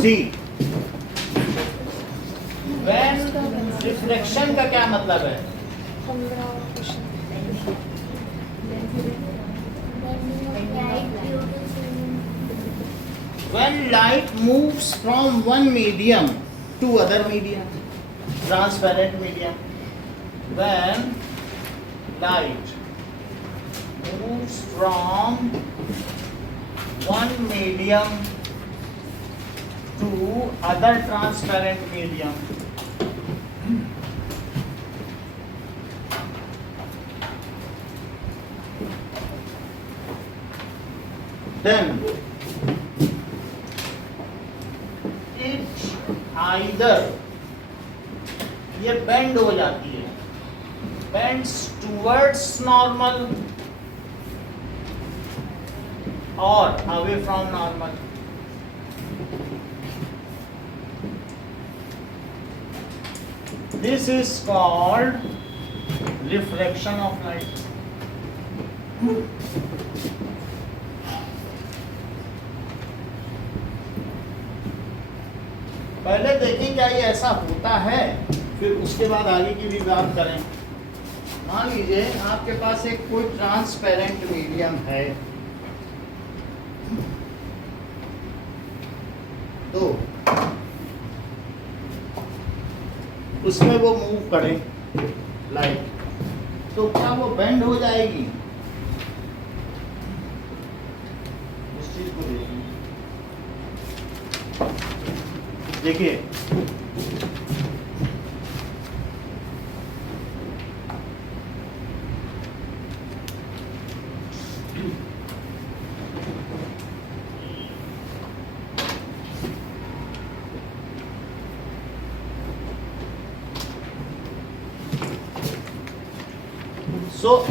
See when reflection का क्या मतलब है? When light moves from one medium to other medium, transparent medium. When light moves from one medium to other transparent medium. Then it either ये bend हो जाती है, bends towards normal or away from normal. This is called reflection of light. पहले देखें क्या ये ऐसा होता है, फिर उसके बाद आगे की भी बात करें। मान लीजिए आपके पास एक कोई ट्रांसपेरेंट मीडियम है, तो उसमें वो मूव करे लाइट, तो क्या वो बेंड हो जाएगी? उस चीज को देखिए,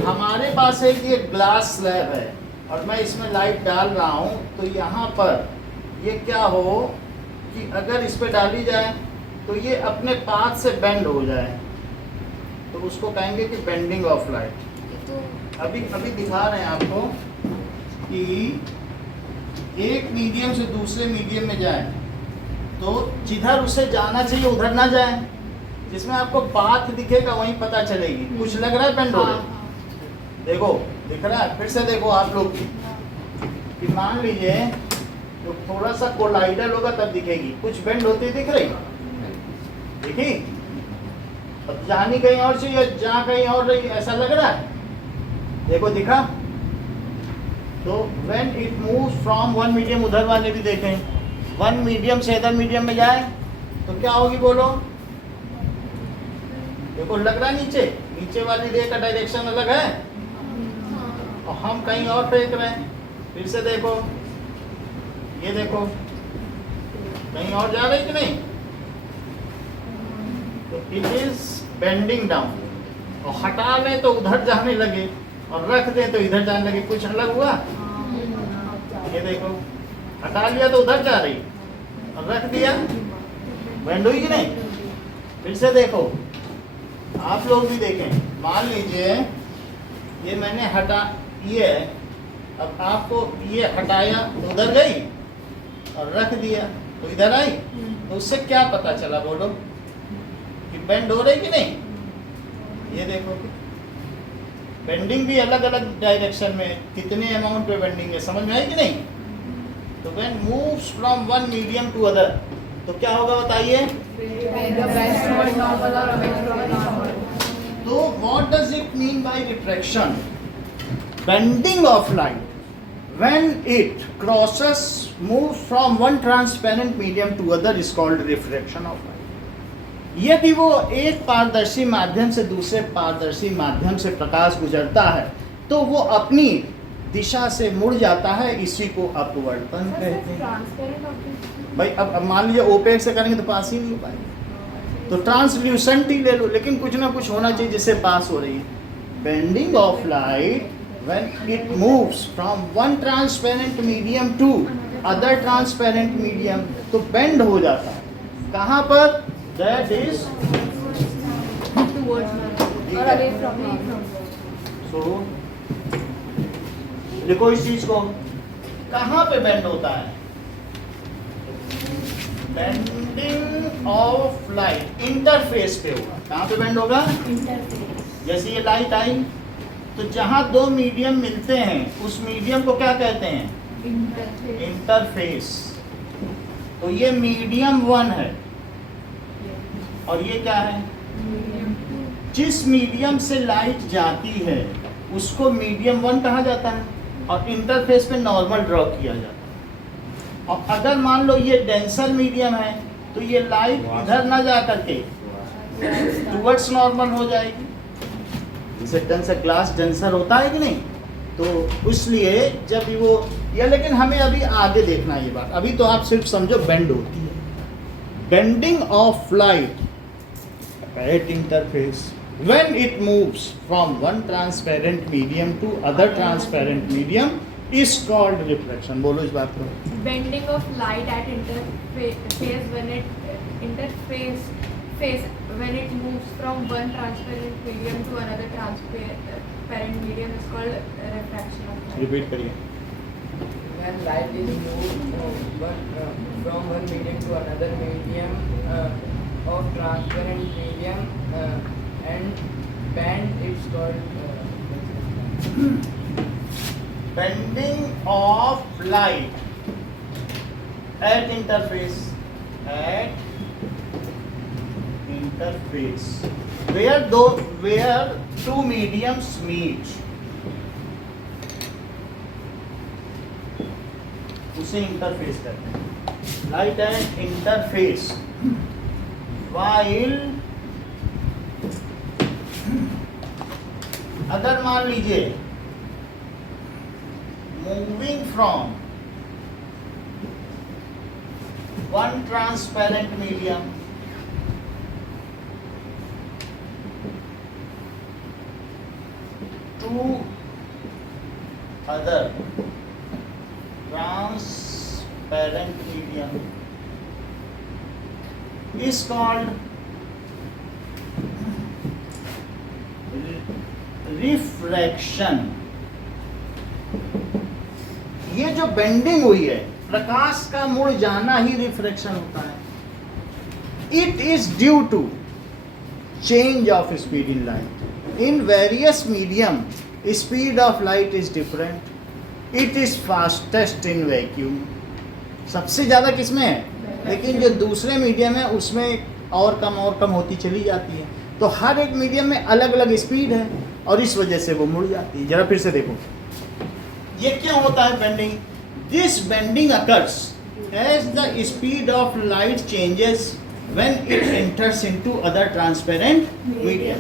हमारे पास एक ये ग्लास स्लैब है और मैं इसमें लाइट डाल रहा हूं, तो यहाँ पर ये क्या हो कि अगर इस पे डाली जाए तो ये अपने पाथ से बेंड हो जाए, तो उसको कहेंगे कि बेंडिंग ऑफ लाइट। अभी दिखा रहे हैं आपको कि एक मीडियम से दूसरे मीडियम में जाए तो जिधर उसे जाना चाहिए उधर ना जाए, जिसमें आपको पाथ दिखेगा वहीं पता चलेगी। कुछ लग रहा है बेंड हो रहा है? देखो दिख रहा है, फिर से देखो आप लोग कि मान लीजिए तो थोड़ा सा कोलाइडल होगा तब दिखेगी, कुछ बेंड होती दिख रही, देखी? अब जानी कहीं और से या जहाँ कहीं और रही, ऐसा लग रहा है? देखो दिखा? तो when it moves from one medium, उधर वाले भी देखें, वन मीडियम से अदर मीडियम में जाए तो क्या होगी बोलो? देखो लग रहा है नीचे वाली रे का डायरेक्शन अलग है और हम कहीं और फेंक रहे हैं। फिर से देखो, ये देखो कहीं और जा रही कि नहीं? तो इट इज बेंडिंग डाउन, और हटा लें तो उधर जाने लगे और रख दें तो इधर जाने लगे। कुछ अलग हुआ? ये देखो हटा लिया तो उधर जा रही और रख दिया, बेंड हुई कि नहीं? फिर से देखो, आप लोग भी देखें, मान लीजिए ये मैंने हटा, ये अब आपको ये हटाया तो उधर गई और रख दिया तो इधर आई, तो उससे क्या पता चला बोलो कि बेंड हो रही कि नहीं? ये देखो बेंडिंग भी अलग अलग डायरेक्शन में, कितने अमाउंट पे बेंडिंग है, समझ में आई कि नहीं? तो when moves from one medium to other, तो क्या होगा बताइए? तो what does it mean by refraction? Bending of light when it crosses, moves from one transparent medium to other is called refraction of light. यदि वो एक पारदर्शी माध्यम से दूसरे पारदर्शी माध्यम से प्रकाश गुजरता है तो वो अपनी दिशा से मुड़ जाता है, इसी को अपवर्तन कहते हैं। भाई अब मान लीजिए ओपेक से करेंगे तो पास ही नहीं हो पाएगा, तो ट्रांसल्यूसेंट ही ले लो, लेकिन कुछ ना कुछ होना चाहिए जिससे पास हो रही है। Bending of light when it moves from one transparent medium to other transparent medium, तो bend हो जाता है। कहाँ पर? That is or away from. So देखो इस चीज को, कहाँ पे बेंड होता है? बेंडिंग ऑफ लाइट इंटरफेस पे होगा। कहाँ पे बेंड होगा? इंटरफेस। जैसे ये लाइट आई तो जहां दो मीडियम मिलते हैं उस मीडियम को क्या कहते हैं? इंटरफेस। इंटरफेस। तो ये मीडियम 1 है और ये क्या है? जिस मीडियम से लाइट जाती है उसको मीडियम 1 कहा जाता है और इंटरफेस पे नॉर्मल ड्रॉ किया जाता है। और अगर मान लो ये डेंसर मीडियम है तो ये लाइट इधर ना जा करके टुवर्ड्स नॉर्मल हो जाएगी। जैसे डेंसर ग्लास डेंसर होता है कि नहीं, तो इसलिए जब वो या, लेकिन हमें अभी आगे देखना है ये बात। अभी तो आप सिर्फ समझो बेंड होती है। Bending of light at interface when it moves from one transparent medium to other transparent medium is called refraction. बोलो इस बात को। Bending of light at interface when it moves from one transparent medium to another transparent medium is called refraction of light. Repeat करिए। When light is moved from one medium to another medium of transparent medium and bend, it's called Bending of light at interface where two mediums meet, उसे interface कहते हैं। Light at interface while अगर मान लीजिए moving from one transparent medium to other transparent medium is called refraction. ये जो bending हुई है, प्रकाश का मुड़ जाना ही रिफ्रैक्शन होता है। It is due to change of speed in light in various medium. Speed of light is different. It is fastest in vacuum. सबसे ज्यादा किसमें है? लेकिन जो दूसरे मीडियम है उसमें और कम होती चली जाती है। तो हर एक मीडियम में अलग अलग स्पीड है और इस वजह से वो मुड़ जाती है। जरा फिर से देखो, ये क्या होता है bending? This bending occurs as the speed of light changes when it enters into other transparent medium.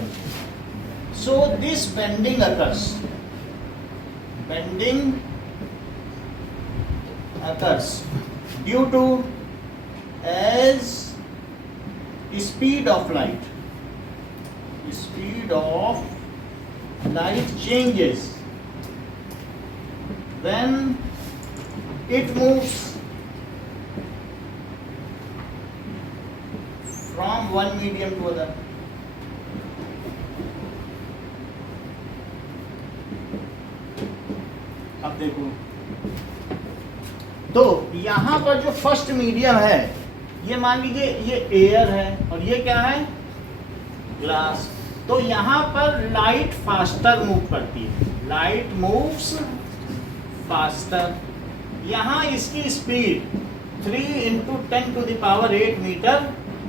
So this bending occurs due to as speed of light changes when it moves from one medium to other। अब देखो, तो यहां पर जो first medium है ये मान लीजिए ये एयर है और ये क्या है? ग्लास। तो यहाँ पर लाइट फास्टर मूव करती है। Light moves faster. यहाँ इसकी स्पीड 3 × 10⁸ मीटर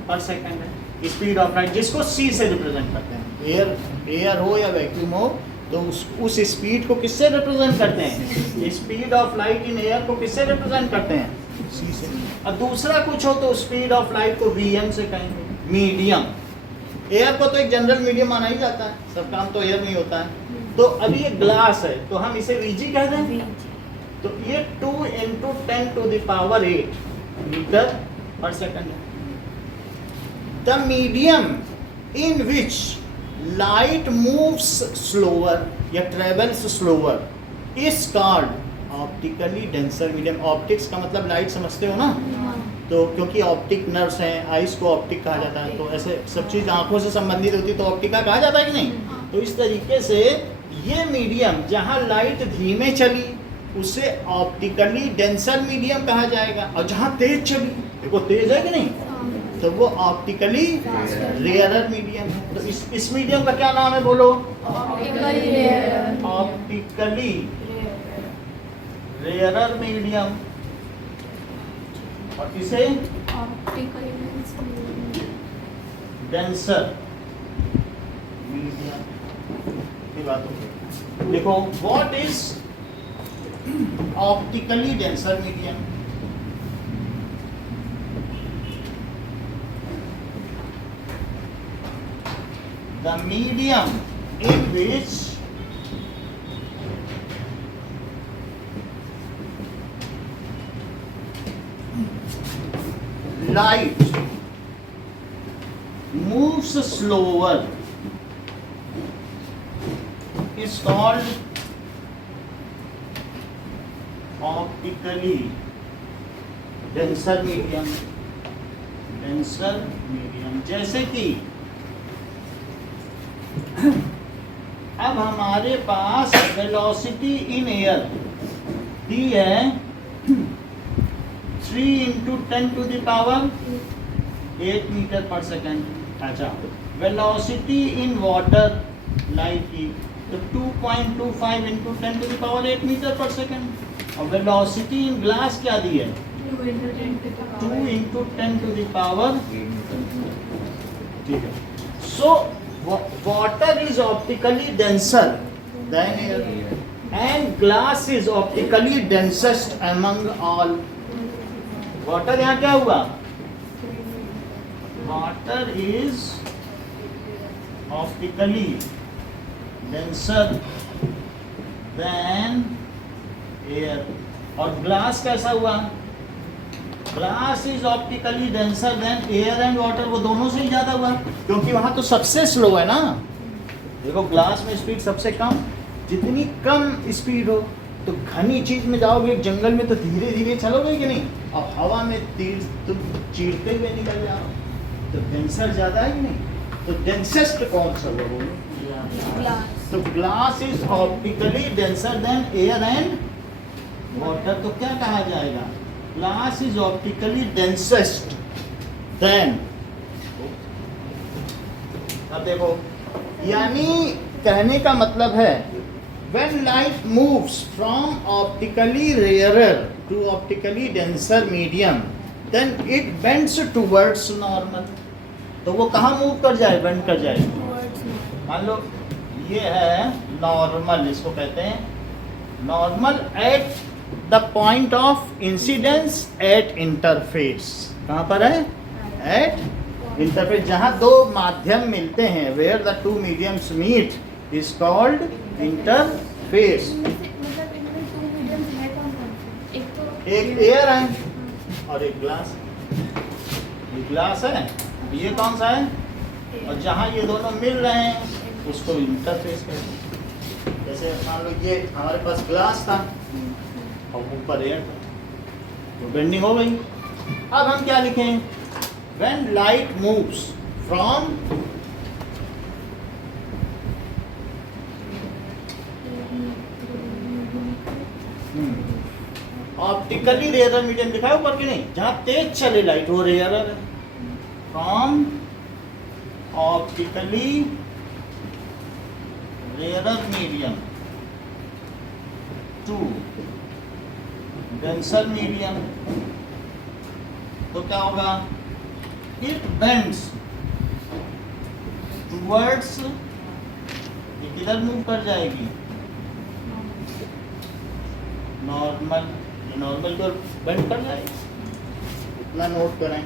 पर सेकंड है स्पीड ऑफ लाइट, जिसको C से रिप्रेजेंट करते हैं। एयर हो या वैक्यूम हो तो उस स्पीड को किससे रिप्रेजेंट करते हैं? Speed of light in air को किससे रिप्रेजेंट करते हैं? C से। और दूसरा कुछ हो तो स्पीड ऑफ लाइट को Vm से कहेंगे। मीडियम, एयर को तो एक जनरल मीडियम माना ही जाता है, सब काम तो एयर में ही होता है। तो अभी ये ग्लास है तो हम इसे Vg कह दें। तो ये 2 × 10⁸ मीटर पर सेकंड है। The medium in which light moves slower या travels slower is called optically denser medium. Optics का मतलब लाइट समझते हो ना, तो क्योंकि ऑप्टिक नर्व्स हैं, आइस को ऑप्टिक कहा जाता है, तो ऐसे सब चीज़ आंखों से संबंधित होती है तो ऑप्टिका कहा जाता है कि नहीं। तो इस तरीके से ये मीडियम जहाँ लाइट धीमे चली उसे ऑप्टिकली डेंसर मीडियम कहा जाएगा। और जहां तेज छवि, देखो तेज है कि नहीं, तो वो ऑप्टिकली रेयरर मीडियम है। तो इस मीडियम का क्या नाम है, बोलो? Optically rarer medium. और इसे डेंसर मीडियम। ये बात होगी। देखो, what is optically denser medium? The medium in which light moves slower is called optically denser medium। denser medium जैसे कि अब हमारे पास वेलोसिटी इन एयर दी है 3 × 10⁸ मीटर पर सेकेंड। अच्छा, वेलोसिटी इन वाटर लाइट की तो 2.25 × 10⁸ मीटर पर सेकेंड। और वेलोसिटी इन ग्लास क्या दी है? 2 × 10⁸। ठीक है। सो water is optically denser than air and glass is optically densest among all। water यहाँ क्या हुआ? water is optically denser than air। और glass कैसा हुआ? Glass is optically denser then air and water. वो दोनों से ही ज्यादा हुआ, क्योंकि वहां तो सबसे स्लो है ना। देखो, ग्लास में स्पीड सबसे कम। जितनी कम स्पीड हो तो घनी चीज में जाओगे, एक जंगल में तो धीरे धीरे चलोगे कि नहीं, और हवा में तीर तुम चीरते हुए निकल जाओ, तो डेंसर ज्यादा है कि नहीं। तो डेंसेस्ट कौन सा हुआ, बोलो? तो glass is optically denser then air and water. तो क्या कहा जाएगा? Glass is optically densest than। अब देखो, यानी कहने का मतलब है when light moves from optically rarer to optically denser medium then it bends towards normal। तो वो कहाँ मूव कर जाए, बेंड कर जाए? मान लो ये है नॉर्मल, इसको कहते हैं normal at the point of incidence at interface. कहाँ पर है? एट इंटरफेस, जहाँ दो माध्यम मिलते हैं, where the two mediums meet is called interface. एक एयर है और एक ग्लास। ये ग्लास है, ये कौन सा है? और जहाँ ये दोनों मिल रहे हैं उसको इंटरफेस कहते हैं। जैसे मान लो ये हमारे पास ग्लास था और ऊपर एयर था, तो बेंडिंग हो गई। अब हम क्या लिखें? When light moves from optically rare medium लिखा है ऊपर कि नहीं? जहां तेज चले लाइट वो रेयर है। From optically rare medium to denser medium, तो क्या होगा? इट बेंड्स टुवर्ड्स, ये किधर मूव कर जाएगी? नॉर्मल। ये नॉर्मल को बेंड कर जाएगी। इतना नोट करें।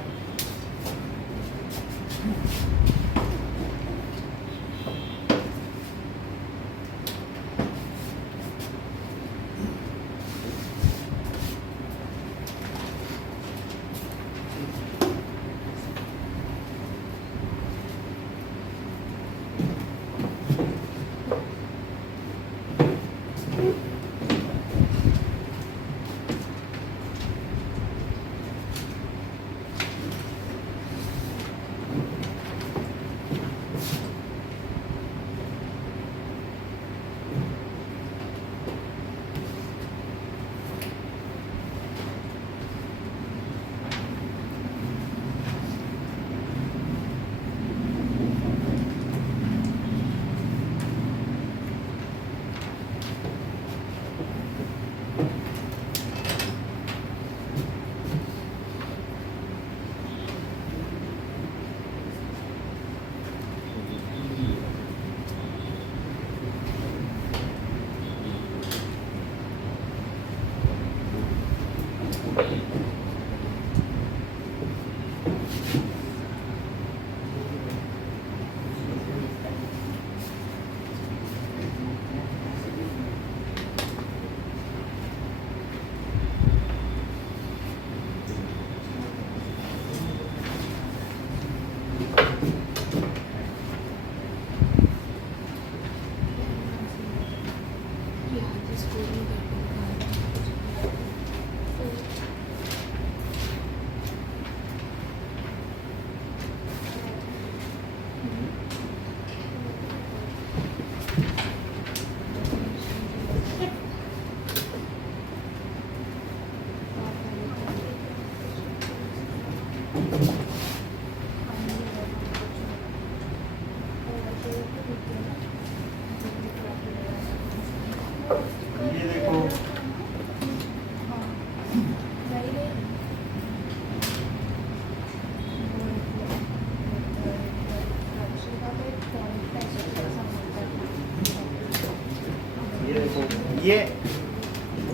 ये देखो ये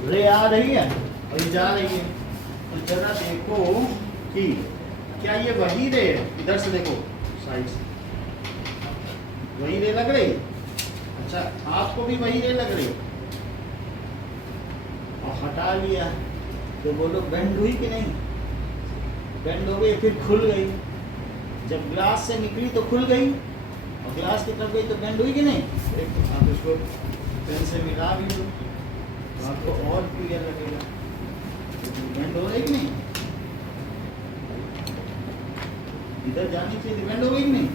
रे आ रही है और ये जा रही है, तो जरा देखो कि क्या ये वही रे है? इधर से देखो साइड से वही रे लग रही, अच्छा आपको भी वही रे लग रही, और हटा लिया तो बोलो बेंड हुई कि नहीं? बेंड हो गई, फिर खुल गई, जब ग्लास से निकली तो खुल गई और ग्लास की तरफ गई तो बेंड हुई कि नहीं? देखो आप इसको पेन से मिला भी लो तो आपको और क्लियर लगेगा, बेंड हो रही कि नहीं? इधर जानी चाहिए, बेंड हो गई कि नहीं?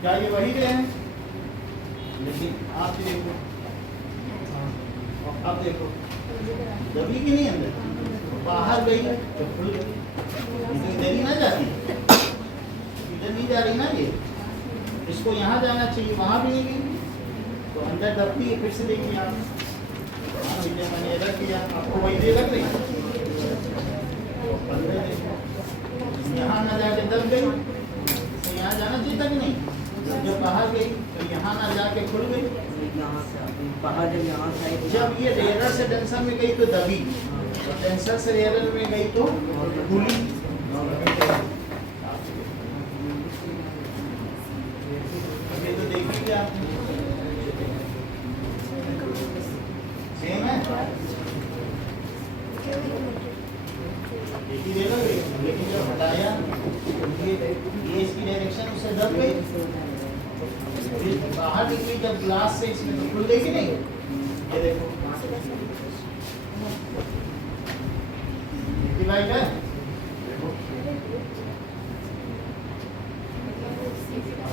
क्या ये वही रहे हैं? लेकिन आप भी देखो, अब देखो दबी कि नहीं अंदर, बाहर गई तो खुल गई, इधर ही ना जाती, इधर नहीं जा रही ना ये, इसको यहाँ जाना चाहिए, वहाँ भी नहीं गई तो अंदर दबती है। फिर से देखिए आप, मैंने रख दिया, आपको वही दे रख रही, अंदर देखो यहाँ ना जाके दब गई तो यहाँ जाना चाहिए था कि नहीं? जब बाहर गई तो यहाँ ना जाके खुल गई, बाहर जब यहाँ से जब ये रेयर से डेंसर में गई तो दबी, और डेंसर से रेयर में गई तो खुली। ये तो देखेंगे आप, सेम है, एक ही रेयर गई, लेकिन जब हटाया ये इसकी डायरेक्शन उससे दब गई, फिर बाहर निकली जब ग्लास से, इसमें तो खुल गई कि नहीं? ये देखो लाइट है,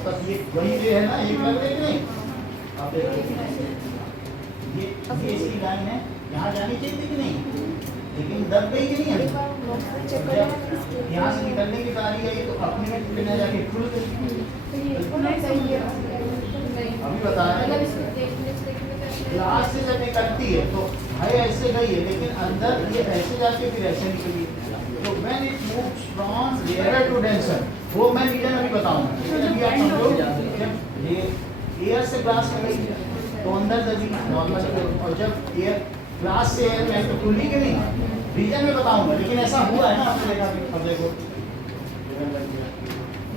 तब ये वही जो है ना, एक लग रही कि नहीं? अब देखो ये इसकी लाइन है, यहाँ जानी चाहिए थी कि नहीं? लेकिन दब गई कि नहीं? जब यहाँ से निकलने की बारी आई तो अपने में बिना जाके खुल गई। अभी बता रहे हैं ग्लास से जब निकलती है तो है ऐसे गई है, लेकिन अंदर ये ऐसे जाके फिर ऐसे निकली, तो when it moves from rare to denser, वो मैं रीजन अभी बताऊंगा, लेकिन अभी आप समझो जब ये एयर से ग्लास में गई तो अंदर दबी नॉर्मल, और जब एयर ग्लास से एयर में तो खुली कि नहीं? रीजन में बताऊंगा, लेकिन ऐसा हुआ है ना आपने देखा भी। अब देखो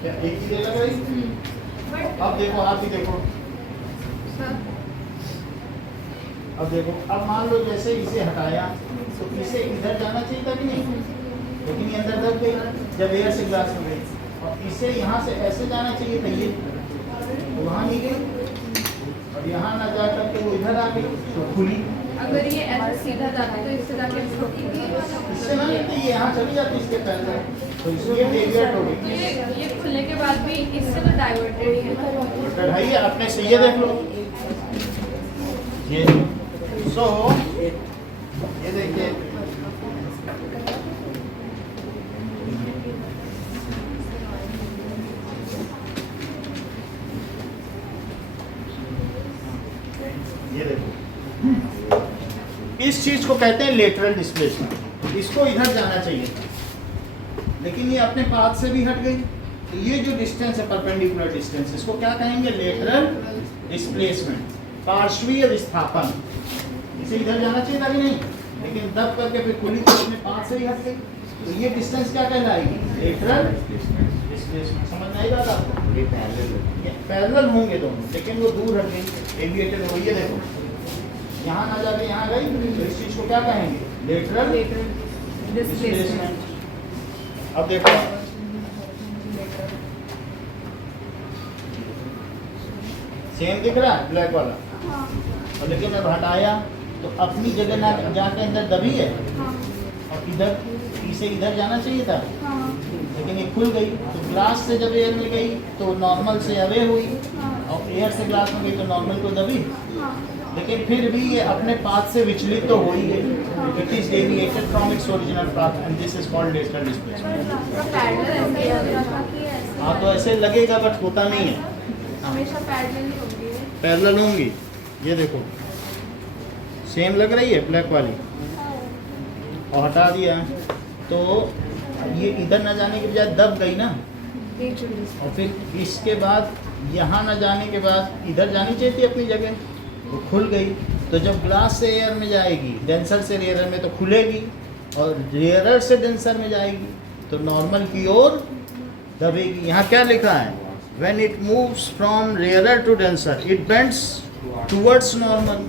क्या एक ही लग रही, अब देखो आप ही देखो, अब देखो, अब मान लो जैसे इसे हटाया तो इसे इधर जाना चाहिए था कि नहीं? लेकिन ये अंदर दब गई जब एयर से ग्लास में गई, और इसे यहाँ से ऐसे जाना चाहिए था, ये तो वहाँ नहीं गई, और यहाँ ना जा करके वो इधर आ गई तो खुली। अगर ये ऐसे सीधा जाता तो इससे जाके इससे ना लेते, ये यहाँ चली जाती इसके पहले, तो इसलिए डेविएट हो गई। ये खुलने के बाद भी इससे तो डाइवर्टेड ही है। कढ़ाई अपने से ये देख लो, ये सो ये देखिए ये देखो, इस चीज को कहते हैं लेटरल डिस्प्लेसमेंट, इसको इधर जाना चाहिए था, लेकिन ये अपने पाथ से भी हट गई, तो ये जो डिस्टेंस है परपेंडिकुलर डिस्टेंस, इसको क्या कहेंगे? Lateral displacement. पार्श्वीय विस्थापन, इसे इधर जाना चाहिए था कि नहीं, लेकिन दब करके फिर खुली तो अपने पास से ही हट गई, तो ये डिस्टेंस क्या कहलाएगी, लेटरल डिस्प्लेसमेंट। समझ में आएगा आपको, ये पैरेलल होंगे दोनों, लेकिन वो दूर हट गई, एविएटेड हो, ये देखो यहाँ ना जाके यहाँ गई, तो इस चीज को क्या कहेंगे, लेटरल डिस्प्लेसमेंट। अब देखो सेम दिख रहा है ब्लैक वाला, हाँ, और लेकिन जब हटाया तो अपनी जगह ना जाके अंदर दबी है, हाँ, और इधर इसे इधर जाना चाहिए था, हाँ, लेकिन ये खुल गई, तो ग्लास से जब एयर में गई तो नॉर्मल से अवे हुई, हाँ, और एयर से ग्लास में गई तो नॉर्मल को दबी, हाँ, लेकिन फिर भी ये अपने पाथ से विचलित तो हो ही गई। It is deviated from its original path and this is called lateral displacement. Parallel ऐसे लग रहा था कि ऐसे हाँ, तो ऐसे लगेगा बट होता नहीं है, हमेशा पैरेलल ही होगी। पैरेलल होंगी। ये देखो सेम लग रही है ब्लैक वाली, और हटा दिया तो ये इधर न जाने के बजाय दब गई ना, और फिर इसके बाद यहाँ न जाने के बाद इधर जानी चाहिए थी अपनी जगह, वो खुल गई, तो जब ग्लास से एयर में जाएगी, डेंसर से रेयरर में तो खुलेगी, और रेयरर से डेंसर में जाएगी तो नॉर्मल की ओर दबेगी। यहाँ क्या लिखा है, when it moves from rarer to denser it bends towards normal,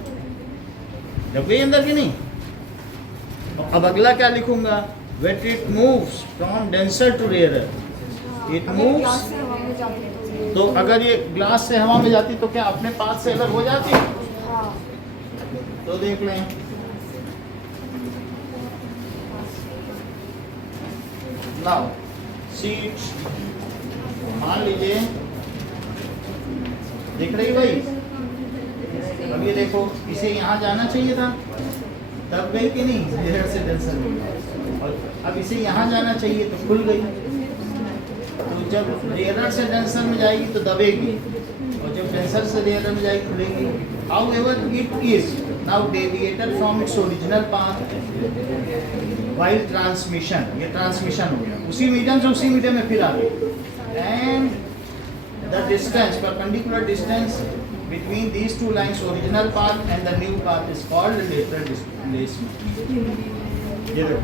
जब गई अंदर की नहीं। अब अगला क्या लिखूंगा, when it moves from denser to rarer it moves, तो अगर ये ग्लास से हवा में जाती तो क्या अपने पास से अलग हो जाती, तो देख लें। नाउ सीट मान लीजिए दिख रही भाई, अब ये देखो इसे यहाँ जाना चाहिए था, तब गई कि नहीं रेयर से डेंसर में, और अब इसे यहाँ जाना चाहिए तो खुल गई, तो जब रेयर से डेंसर में जाएगी तो दबेगी, और जब डेंसर से रेयर में जाएगी खुलेगी। However, it is now deviated from its original path while transmission, ये ट्रांसमिशन हो गया, उसी मीडियम से उसी मीडियम में फिर आ गई, and the distance, perpendicular distance between these two lines, original path and the new path, is called lateral displacement। ये देखो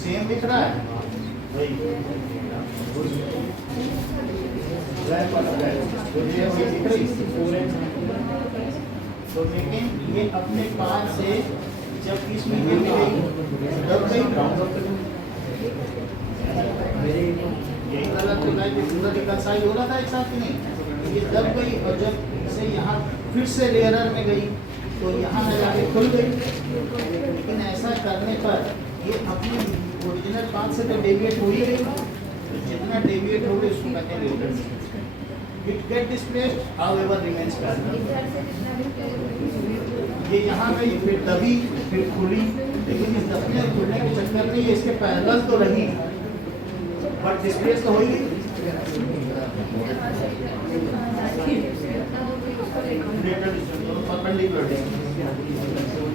सेम दिख रहा है भाई, तो लेकिन ये अपने पास से जब इस मीडियम में गई तब गई, यही गलत होता है कि पूरा रिकनसाइल हो रहा था एक साथ नहीं, ये दब गई, और जब इसे यहाँ फिर से लेयरर में गई तो यहाँ में जाके खुल गई, लेकिन ऐसा करने पर ये अपनी ओरिजिनल पाथ से तो डेविएट हो ही गई, तो जितना डेविएट हो गई उसको कहते हैं lateral displacement. It get displaced however remains parallel, ये यहाँ गई फिर दबी फिर खुली, लेकिन इस दबने और खुलने के चक्कर में ये इसके पैरेलल तो रही बट डिस्प्लेस तो हो ही गई। परपेंडिकुलर,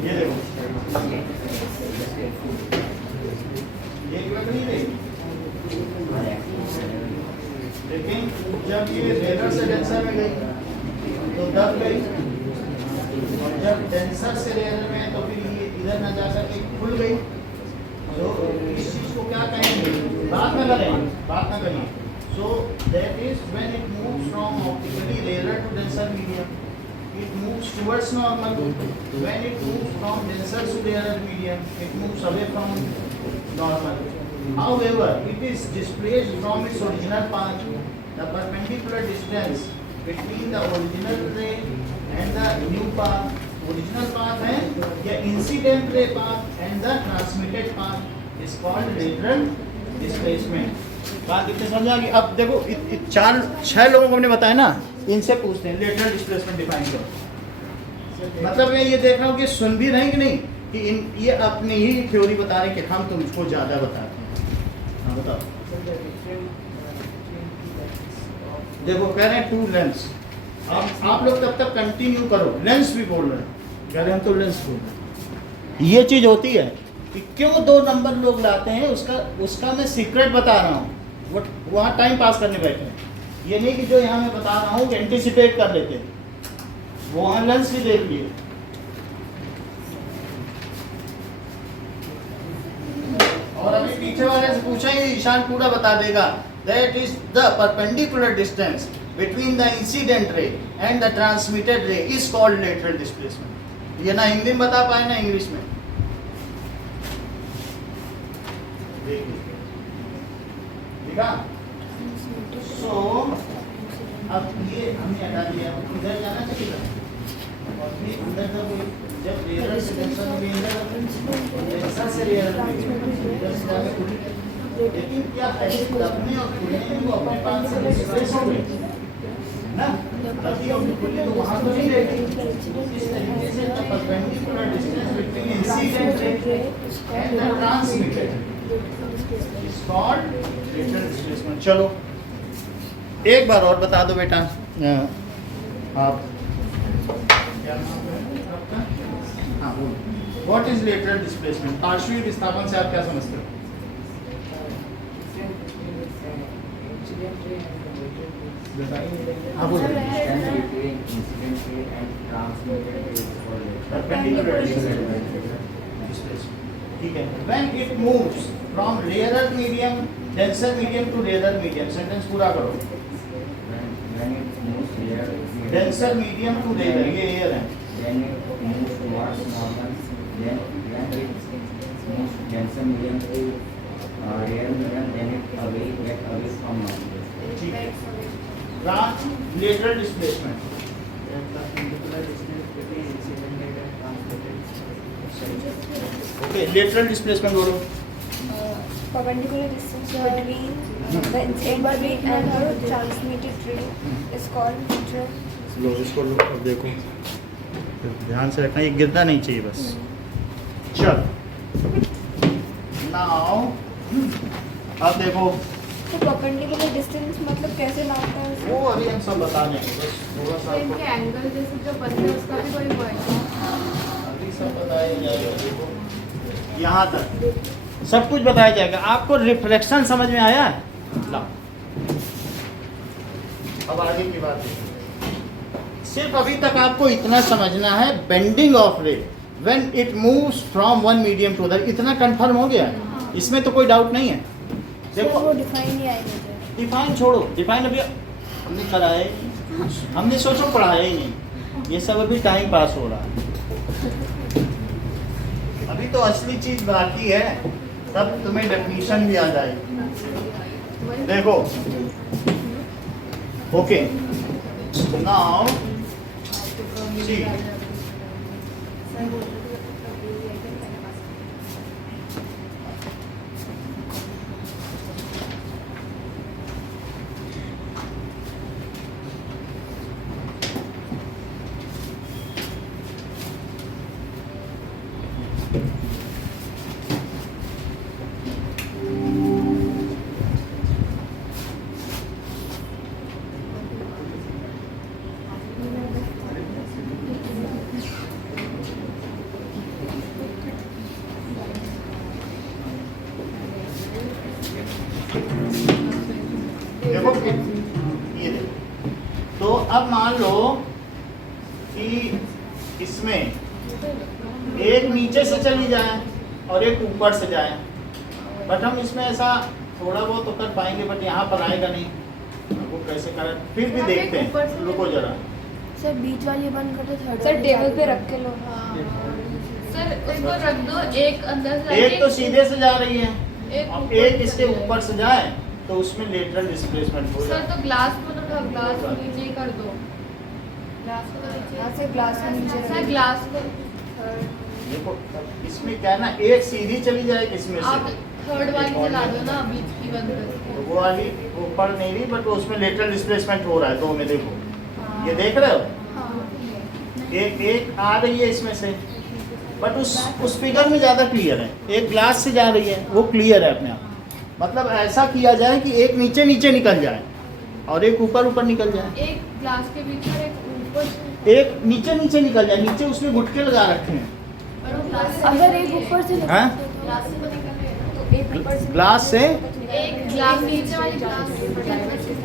ये देखो एक लग रही है, लेकिन जब ये रेयर से डेंसर में गई तो दब गई, और जब डेंसर से रेयर में तो फिर ये इधर न जा सके खुल गई, तो इस चीज को क्या कहेंगे, बात में करें, बात में करिए। So that is when it moves from optically rare to denser medium it moves towards normal. When it moves from denser to rarer medium, it moves away from normal. However, it is displaced from its original path. The perpendicular distance between the original ray and the new path, original path है या incident ray path and the transmitted path is called lateral displacement. बात इतने समझ आ गई। अब देखो चार छह लोगों को हमने बताया ना, इनसे पूछते हैं लेटरल डिस्प्लेसमेंट डिफाइन करो। मतलब मैं ये देख रहा हूँ कि सुन भी रहे कि नहीं, कि ये अपनी ही थ्योरी बता रहे हैं कि हम तुमको ज़्यादा बताते हैं। हाँ बताओ, देखो कह रहे हैं टू लेंस, अब आप लोग तब तक कंटिन्यू करो, लेंस भी बोल रहे हैं, कह रहे हैं हम तो लेंस बोल रहे हैं। ये चीज़ होती है कि क्यों दो नंबर लोग लाते हैं, उसका मैं सीक्रेट बता रहा हूँ, वहाँ टाइम पास करने बैठे हैं। ये नहीं कि जो यहाँ मैं बता रहा हूँ एंटिसिपेट कर लेते हैं, वो वहाँ लेंस भी देख लिए। और अभी पीछे वाले से पूछा ही ईशान पूरा बता देगा। That is the perpendicular distance between the incident ray and the transmitted रे इज कॉल्ड लेटरल डिस्प्लेसमेंट। ये ना हिंदी में बता पाए ना इंग्लिश में। ठीक है। सो अब ये हमने हटा दिया, इधर जाना चाहिए और फिर अंदर जब लेयर सिलेक्शन में ऐसा से लेयर लेकिन क्या ऐसे दबने और खुलने में वो अपने पास से डिस्प्लेस हो गए ना, तभी अपनी खुली तो वहाँ तो नहीं रहेगी। इस तरीके से the perpendicular distance between incident ray and the transmitted is called lateral displacement. चलो एक बार और बता दो बेटा, आप क्या नाम है आपका? हाँ बोलो, व्हाट इज लेटरल डिस्प्लेसमेंट? पार्श्वीय विस्थापन से आप क्या समझते हो? हाँ बोलो। ठीक है। When it moves from rarer medium, denser medium to rarer medium, sentence पूरा करो। When it moves here, Denser medium to rarer, ये एयर है। then it moves towards northern, then when it moves denser medium to rare medium, then it get away from northern. ठीक है। Lateral displacement okay, lateral displacement बोलो। Perpendicular distance between the incident ray and the transmitted ray is called lateral. लो इसको लो, अब देखो ध्यान से रखना, ये गिरना नहीं चाहिए बस। चल नाउ अब देखो, तो perpendicular distance मतलब कैसे नापता है उसे? वो अभी हम सब बता देंगे, बस थोड़ा सा आपको इनके एंगल जैसे जो बनते हैं उसका भी कोई वो है? अभी सब बताया जाएगा। देखो यहाँ तक सब कुछ बताया जाएगा। आपको रिफ्लेक्शन समझ में आया है? ला अब आगे की बात देखो। सिर्फ अभी तक आपको इतना समझना है, bending of ray when it moves from one medium to other, इतना कंफर्म हो गया, इसमें तो कोई डाउट नहीं है। देखो वो डिफाइन ही आएगा मुझे। डिफाइन छोड़ो, डिफाइन अभी हमने कराया ही नहीं, हमने सोचो पढ़ाया ही नहीं, ये सब अभी टाइम पास हो रहा है। अभी तो असली चीज बाकी है, तब तुम्हें डेफिनेशन भी आ जाएगी। देखो ओके, नाउ सी देखो ये देखो, तो अब मान लो कि इसमें एक नीचे से चली जाए और एक ऊपर से जाए, बट हम इसमें ऐसा थोड़ा बहुत तो कर पाएंगे, बट यहाँ पर आएगा नहीं। वो कैसे करें फिर भी देखते हैं, रुको जरा। सर बीच वाली बंद कर दो, थर्ड सर टेबल पे रख के लो। सर उसको रख दो, एक अंदर से एक तो सीधे से जा रही है, अब ऊपर एक से इसके जाए। ऊपर से जाए तो उसमें लेटरल डिस्प्लेसमेंट हो सर जाए। तो ग्लास को तो ग्लास को नीचे ही कर दो, ग्लास को तो नीचे। यहाँ से ग्लास के नीचे रख सर दो। ग्लास को देखो इसमें क्या है ना, एक सीधी चली जाए इसमें आप से, थर्ड वाली चला दो ना, बीच की बंद करके। वो वाली ऊपर नहीं रही, बट उसमें लेटरल डिस्प्लेसमेंट हो रहा है। दो में देखो, ये देख रहे हो, एक एक आ रही है इसमें से, बट उस फिगर में ज़्यादा क्लियर है। एक ग्लास से जा रही है, वो क्लियर है अपने आप। मतलब ऐसा किया जाए कि एक नीचे नीचे निकल जाए और एक ऊपर ऊपर निकल जाए, एक ग्लास के बीच में एक ऊपर से, एक नीचे नीचे निकल जाए। नीचे उसमें गुटके लगा रखे हैं। और वो ग्लास से अगर एक ऊपर से हाँ? ग्लास से तो निकल रहे हैं। तो एक ऊपर से ग्लास से एक ग्लास नीचे वाली ग्लास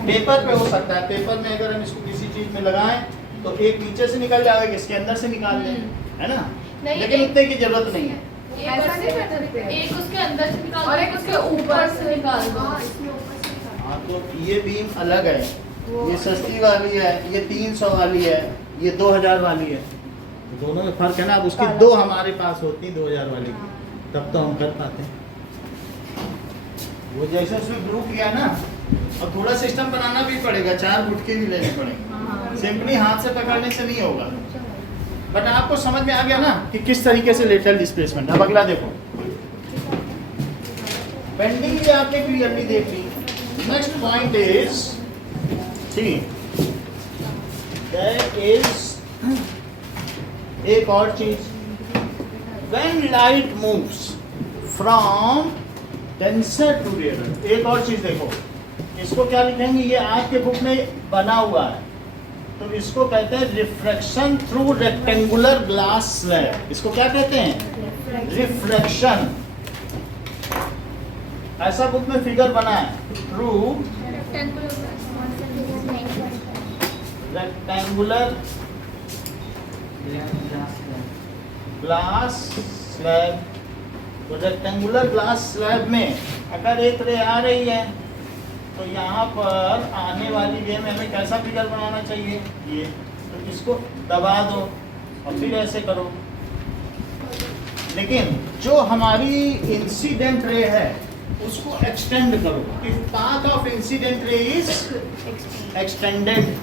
पेपर पे हो सकता है, पेपर में अगर हम इसको किसी चीज में लगाएं तो एक नीचे से निकल जाएगा, इसके अंदर से निकाल लें, है ना, नहीं, लेकिन एक- इतने की जरूरत नहीं है। ऐसा नहीं कर सकते, एक उसके अंदर से निकाल और एक उसके ऊपर से निकाल दो। हाँ, इसमें ऊपर से निकाल। हाँ, तो ये बीम अलग है, ये सस्ती वाली है, ये 300 वाली है, ये 2000 वाली है, तो दोनों में फर्क है ना। अब उसकी दो हमारे पास होती 2000 वाली की, तब तो हम कर पाते हैं। वो जैसे उसमें ग्रुप किया ना, और थोड़ा सिस्टम बनाना भी पड़ेगा, 4 गुटके भी लेने पड़ेंगे, सिंपली हाथ से पकड़ने से नहीं होगा। बट आपको समझ में आ गया ना कि किस तरीके से लेटरल डिस्प्लेसमेंट। अब अगला देखो, बेंडिंग भी आपने क्लियरली देख ली। Next point is C, that is एक और चीज, when light moves from denser to rarer. एक और चीज देखो, इसको क्या लिखेंगे, ये आपके बुक में बना हुआ है, तो इसको कहते हैं refraction through rectangular glass slab. इसको क्या कहते हैं, रिफ्रैक्शन। ऐसा बुक में फिगर बना है, थ्रू रेक्टेंगुलर ग्लास स्लैब। तो रेक्टेंगुलर ग्लास स्लैब में अगर एक रे आ रही है तो यहाँ पर आने वाली रे में हमें कैसा फिगर बनाना चाहिए, ये। तो इसको दबा दो और फिर ऐसे करो। लेकिन जो हमारी इंसिडेंट रे है उसको एक्सटेंड करो। If path of incident ray is extended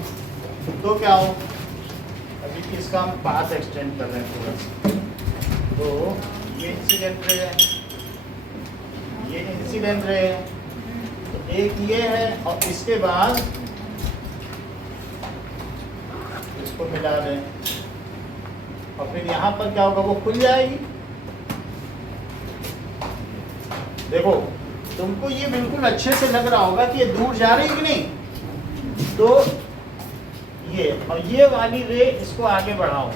तो क्या हो, अभी इसका हम पाथ एक्सटेंड कर रहे हैं थोड़ा सा। तो ये इंसिडेंट रे है, ये इंसिडेंट रे है, तो एक ये है, और इसके बाद इसको मिला दें, और फिर यहाँ पर क्या होगा, वो खुल जाएगी। देखो, तुमको ये बिल्कुल अच्छे से लग रहा होगा कि ये दूर जा रही है कि नहीं। तो ये और ये वाली रे, इसको आगे बढ़ाओ,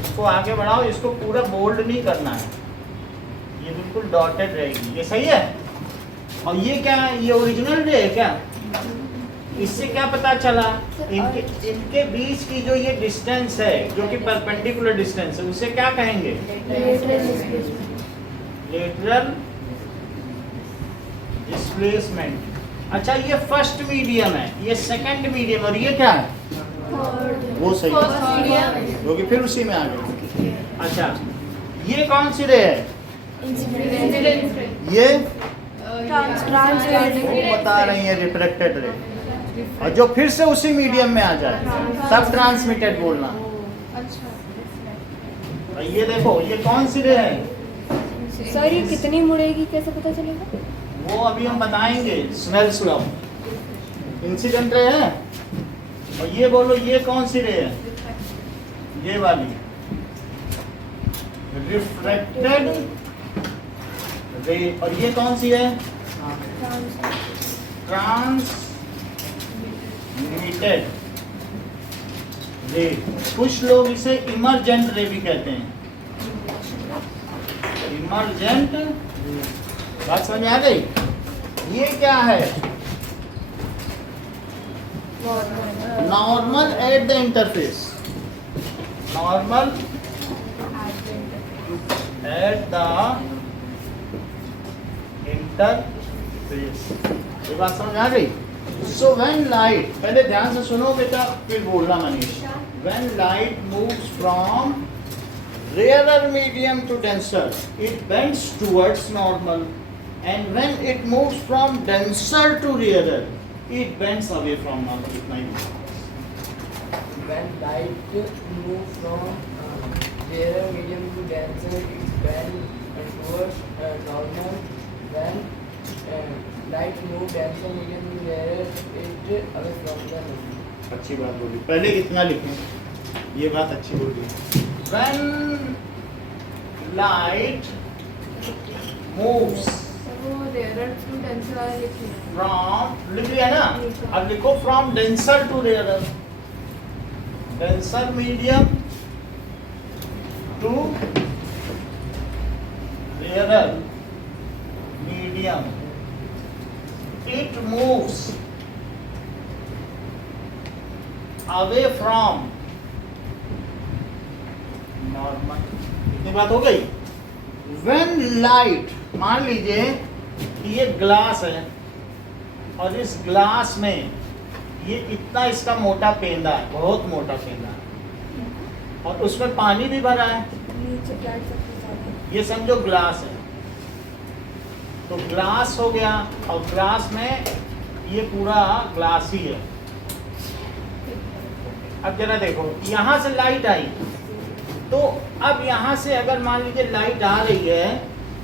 इसको आगे बढ़ाओ, इसको पूरा बोल्ड नहीं करना है, ये बिल्कुल डॉटेड रहेगी। ये सही है। और ये क्या है, ये ओरिजिनल रे है क्या। इससे क्या पता चला, इनके बीच की जो ये डिस्टेंस है, जो कि परपेंडिकुलर डिस्टेंस है, उसे क्या कहेंगे, लेटरल डिस्प्लेसमेंट। अच्छा, ये फर्स्ट मीडियम है, ये सेकंड मीडियम, और ये क्या है, वो सही फर्स्ट है, मीडियम, क्योंकि फिर उसी में आ गए। अच्छा, ये कौन सी रे है, इंसिडेंट रे, ये ट्रांसमिटेड वो बता रही है रिफ्लेक्टेड रे, और जो फिर से उसी मीडियम में आ जाए तब ट्रांसमिटेड बोलना। अच्छा, और ये देखो, ये कौन सी रे है, सर ये कितनी मुड़ेगी कैसे पता चलेगा। वो अभी हम बताएंगे, स्नेल्स लॉ। इंसिडेंट रे है, और ये बोलो ये कौन सी रे है, ये वाली रिफ्लेक्टेड रे, और ये कौन सी है, ट्रांसमिटेड रे। कुछ लोग इसे इमरजेंट रे भी कहते हैं, इमरजेंट। बात समझ में आ गई। ये क्या है, normal at the interface, normal at the interface. ये बात समझ आ गई। सो व्हेन लाइट, पहले ध्यान से सुनो बेटा फिर बोलना Manish. When light moves from rarer medium to denser, it bends towards normal, and when it moves from denser to rarer, it bends away from normal. इतना ही। When light moves from rarer medium to denser, it bends towards normal. When light moves denser medium to rarer, it away from the normal. अच्छी बात बोली, पहले इतना लिखें, ये बात अच्छी बोली। When light moves वो rarer to denser वाला लिखिए। from, लिख लिया ना, अब लिखो from denser to rarer, denser medium to rarer medium, it moves away from normal. इतनी बात हो गई। व्हेन लाइट, मान लीजिए कि ये ग्लास है और इस ग्लास में ये इतना इसका मोटा पेंदा है, बहुत मोटा पेंदा है, और उसमें पानी भी भरा है। नीचे लाइट सबसे ज़्यादा। ये समझो ग्लास है, तो ग्लास हो गया, और ग्लास में ये पूरा ग्लास ही है। अब जरा देखो, यहाँ से लाइट आई, तो अब यहाँ से अगर मान लीजिए लाइट आ रही है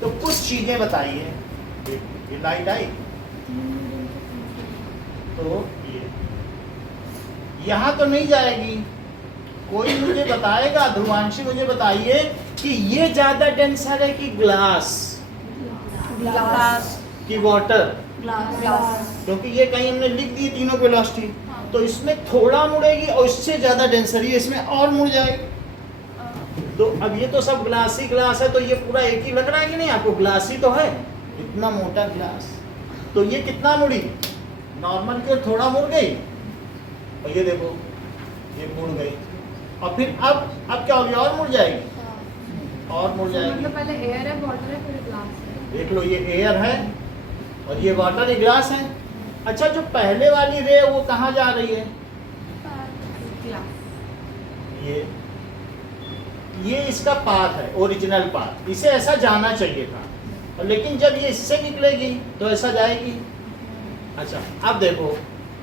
तो कुछ चीजें बताइए। ये लाइट आई तो ये यहाँ तो नहीं जाएगी। कोई मुझे बताएगा, ध्रुवांशी मुझे बताइए कि ये ज्यादा डेंसर है कि ग्लास ग्लास कि वाटर? ग्लास। क्योंकि ये कहीं हमने लिख दी तीनों वेलोसिटी, तो इसमें थोड़ा मुड़ेगी और इससे ज्यादा डेंसर है, इसमें और मुड़ जाएगी। तो अब ये तो सब ग्लास ही ग्लास है, तो ये पूरा एक ही लग रहा है कि नहीं आपको? ग्लास ही तो है, इतना मोटा ग्लास। तो ये कितना मुड़ी? नॉर्मल की ओर थोड़ा मुड़ गई, और ये देखो ये मुड़ गई, और फिर अब क्या होगी? और मुड़ जाएगी, और मुड़ जाएगी। मतलब पहले एयर है, वाटर है, फिर ग्लास है। देख लो, ये एयर है और ये वाटर, ये ग्लास है। अच्छा, जो पहले वाली रे वो कहाँ जा रही है? ग्लास। ये इसका पाथ है, ओरिजिनल पाथ, इसे ऐसा जाना चाहिए था, और लेकिन जब ये इससे निकलेगी तो ऐसा जाएगी। अच्छा, अब देखो,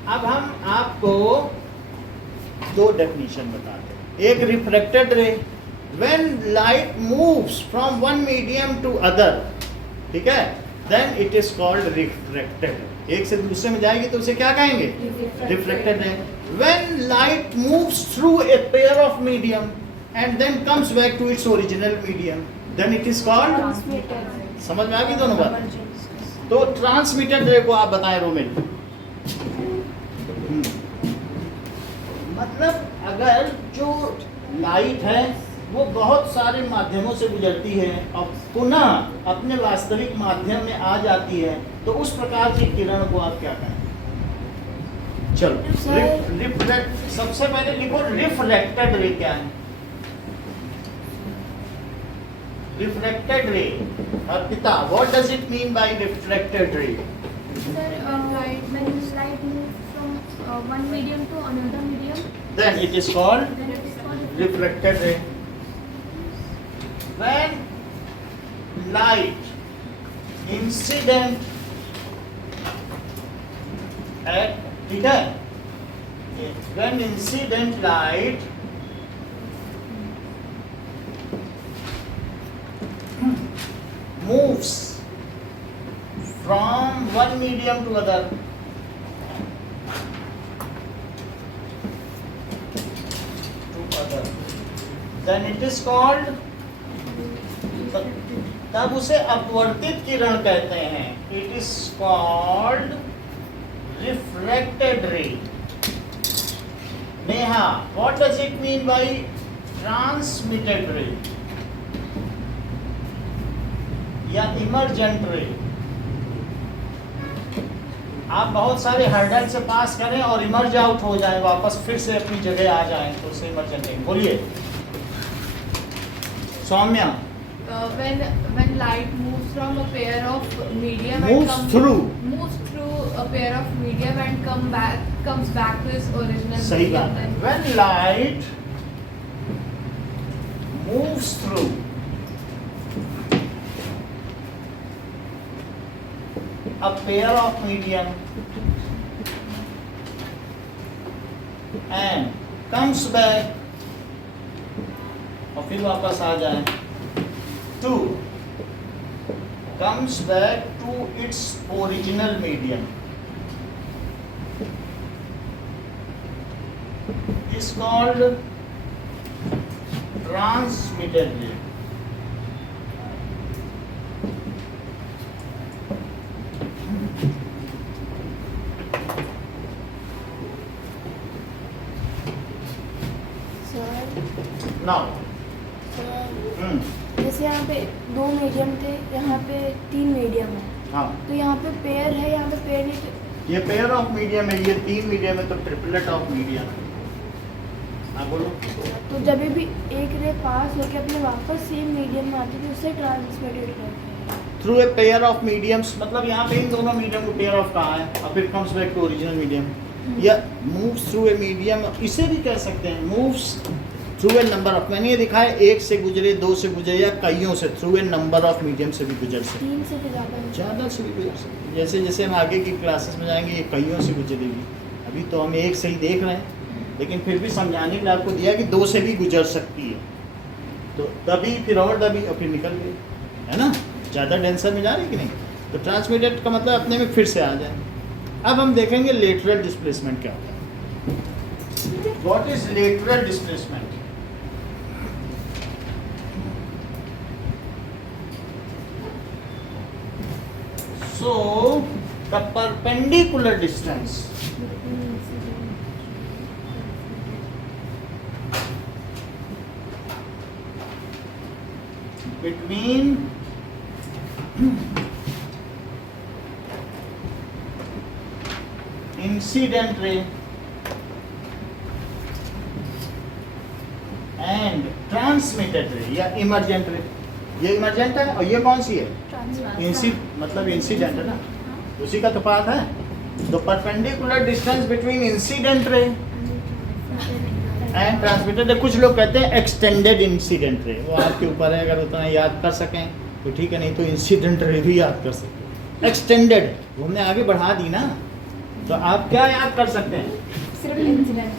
अब हम आपको दो डेफिनेशन बताते हैं। एक reflected ray, when light moves from one medium to other, ठीक है, then it is called reflected. एक से दूसरे में जाएगी तो उसे क्या कहेंगे? Reflected ray. When light moves through a pair of medium and then comes back to its original medium, then it is called transmitter. समझ में आ गई दोनों बात? तो ट्रांसमिटेड रे को आप बताएं रोमिल। मतलब अगर जो लाइट है वो बहुत सारे माध्यमों से गुजरती है और पुनः अपने वास्तविक माध्यम में आ जाती है, तो उस प्रकार की किरण को आप क्या कहें? चलो, रिफ्लेक्ट, सबसे पहले लिखो रिफ्लेक्टेड रे क्या है? Reflected ray. Arpita, what does it mean by reflected ray? Sir, light, when light moves from one medium to another medium, Then it is called then it is called reflected ray. When light incident at, ठीक है? When incident light moves from one medium to other, then it is called, तब उसे अपवर्तित किरण कहते हैं। It is called refracted ray. Neha, what does it mean by transmitted ray या emergent ray? आप बहुत सारे हर्डल से पास करें और इमर्ज आउट हो जाएं, वापस फिर से अपनी जगह आ जाएं, तो उसे इमरजेंट रे बोलिए। Saumya, when light moves from a pair of medium moves and through a pair of medium and comes back to its original सही medium, बात है। then When light moves through a pair of medium and comes back, और फिर वापस आ जाए, to comes back to its original medium, is called transmitted ray. Now, जैसे यहाँ पे दो मीडियम थे, यहाँ पे तीन मीडियम है, हाँ, तो यहाँ पे पेयर है, यहाँ पे पेयर नहीं, ये पेयर ऑफ मीडियम है, ये तीन मीडियम है, तो ट्रिपलेट ऑफ मीडियम है। हाँ बोलो। तो जब भी एक रे पास होकर अपने वापस सेम मीडियम में आती है तो उसे ट्रांसमिटेड करते हैं। Through a pair of mediums, मतलब यहाँ पे इन दोनों मीडियम को पेयर ऑफ कहा है और फिर comes back to original medium, या मूव्स थ्रू ए मीडियम, इसे भी कह सकते हैं moves through a number of, मैंने ये दिखा है एक से गुजरे, दो से गुजरे या कईयों से, through a number of medium से भी गुजर सकते, 3 से भी ज़्यादा ज़्यादा से भी गुजर सकते। जैसे जैसे हम आगे की क्लासेस में जाएंगे ये कईयों से गुजरेगी, अभी तो हम एक से ही देख रहे हैं, लेकिन फिर भी समझाने के लिए आपको दिया कि दो से भी गुजर सकती है, तो दबी फिर और दबी और फिर निकल गई, है ना, ज़्यादा डेंसर में जा रही कि नहीं। तो ट्रांसमिटेड का मतलब अपने में फिर से आ जाए। अब हम देखेंगे लेटरल डिस्प्लेसमेंट क्या होता है। What is lateral displacement? So the perpendicular distance between incident ray and transmitted ray या emergent ray, ये emergent है और ये कौन सी है? मतलब इंसिडेंट है ना, उसी का तो पाथ है। तो perpendicular distance between incident ray and transmitted रे, कुछ लोग कहते हैं एक्सटेंडेड इंसिडेंट रे, वो आपके ऊपर है, अगर उतना याद कर सकें तो ठीक है, नहीं तो इंसिडेंट रे भी याद कर सकते हैं। एक्सटेंडेड वो हमने आगे बढ़ा दी ना, तो आप क्या याद कर सकते हैं? सिर्फ इंसिडेंट।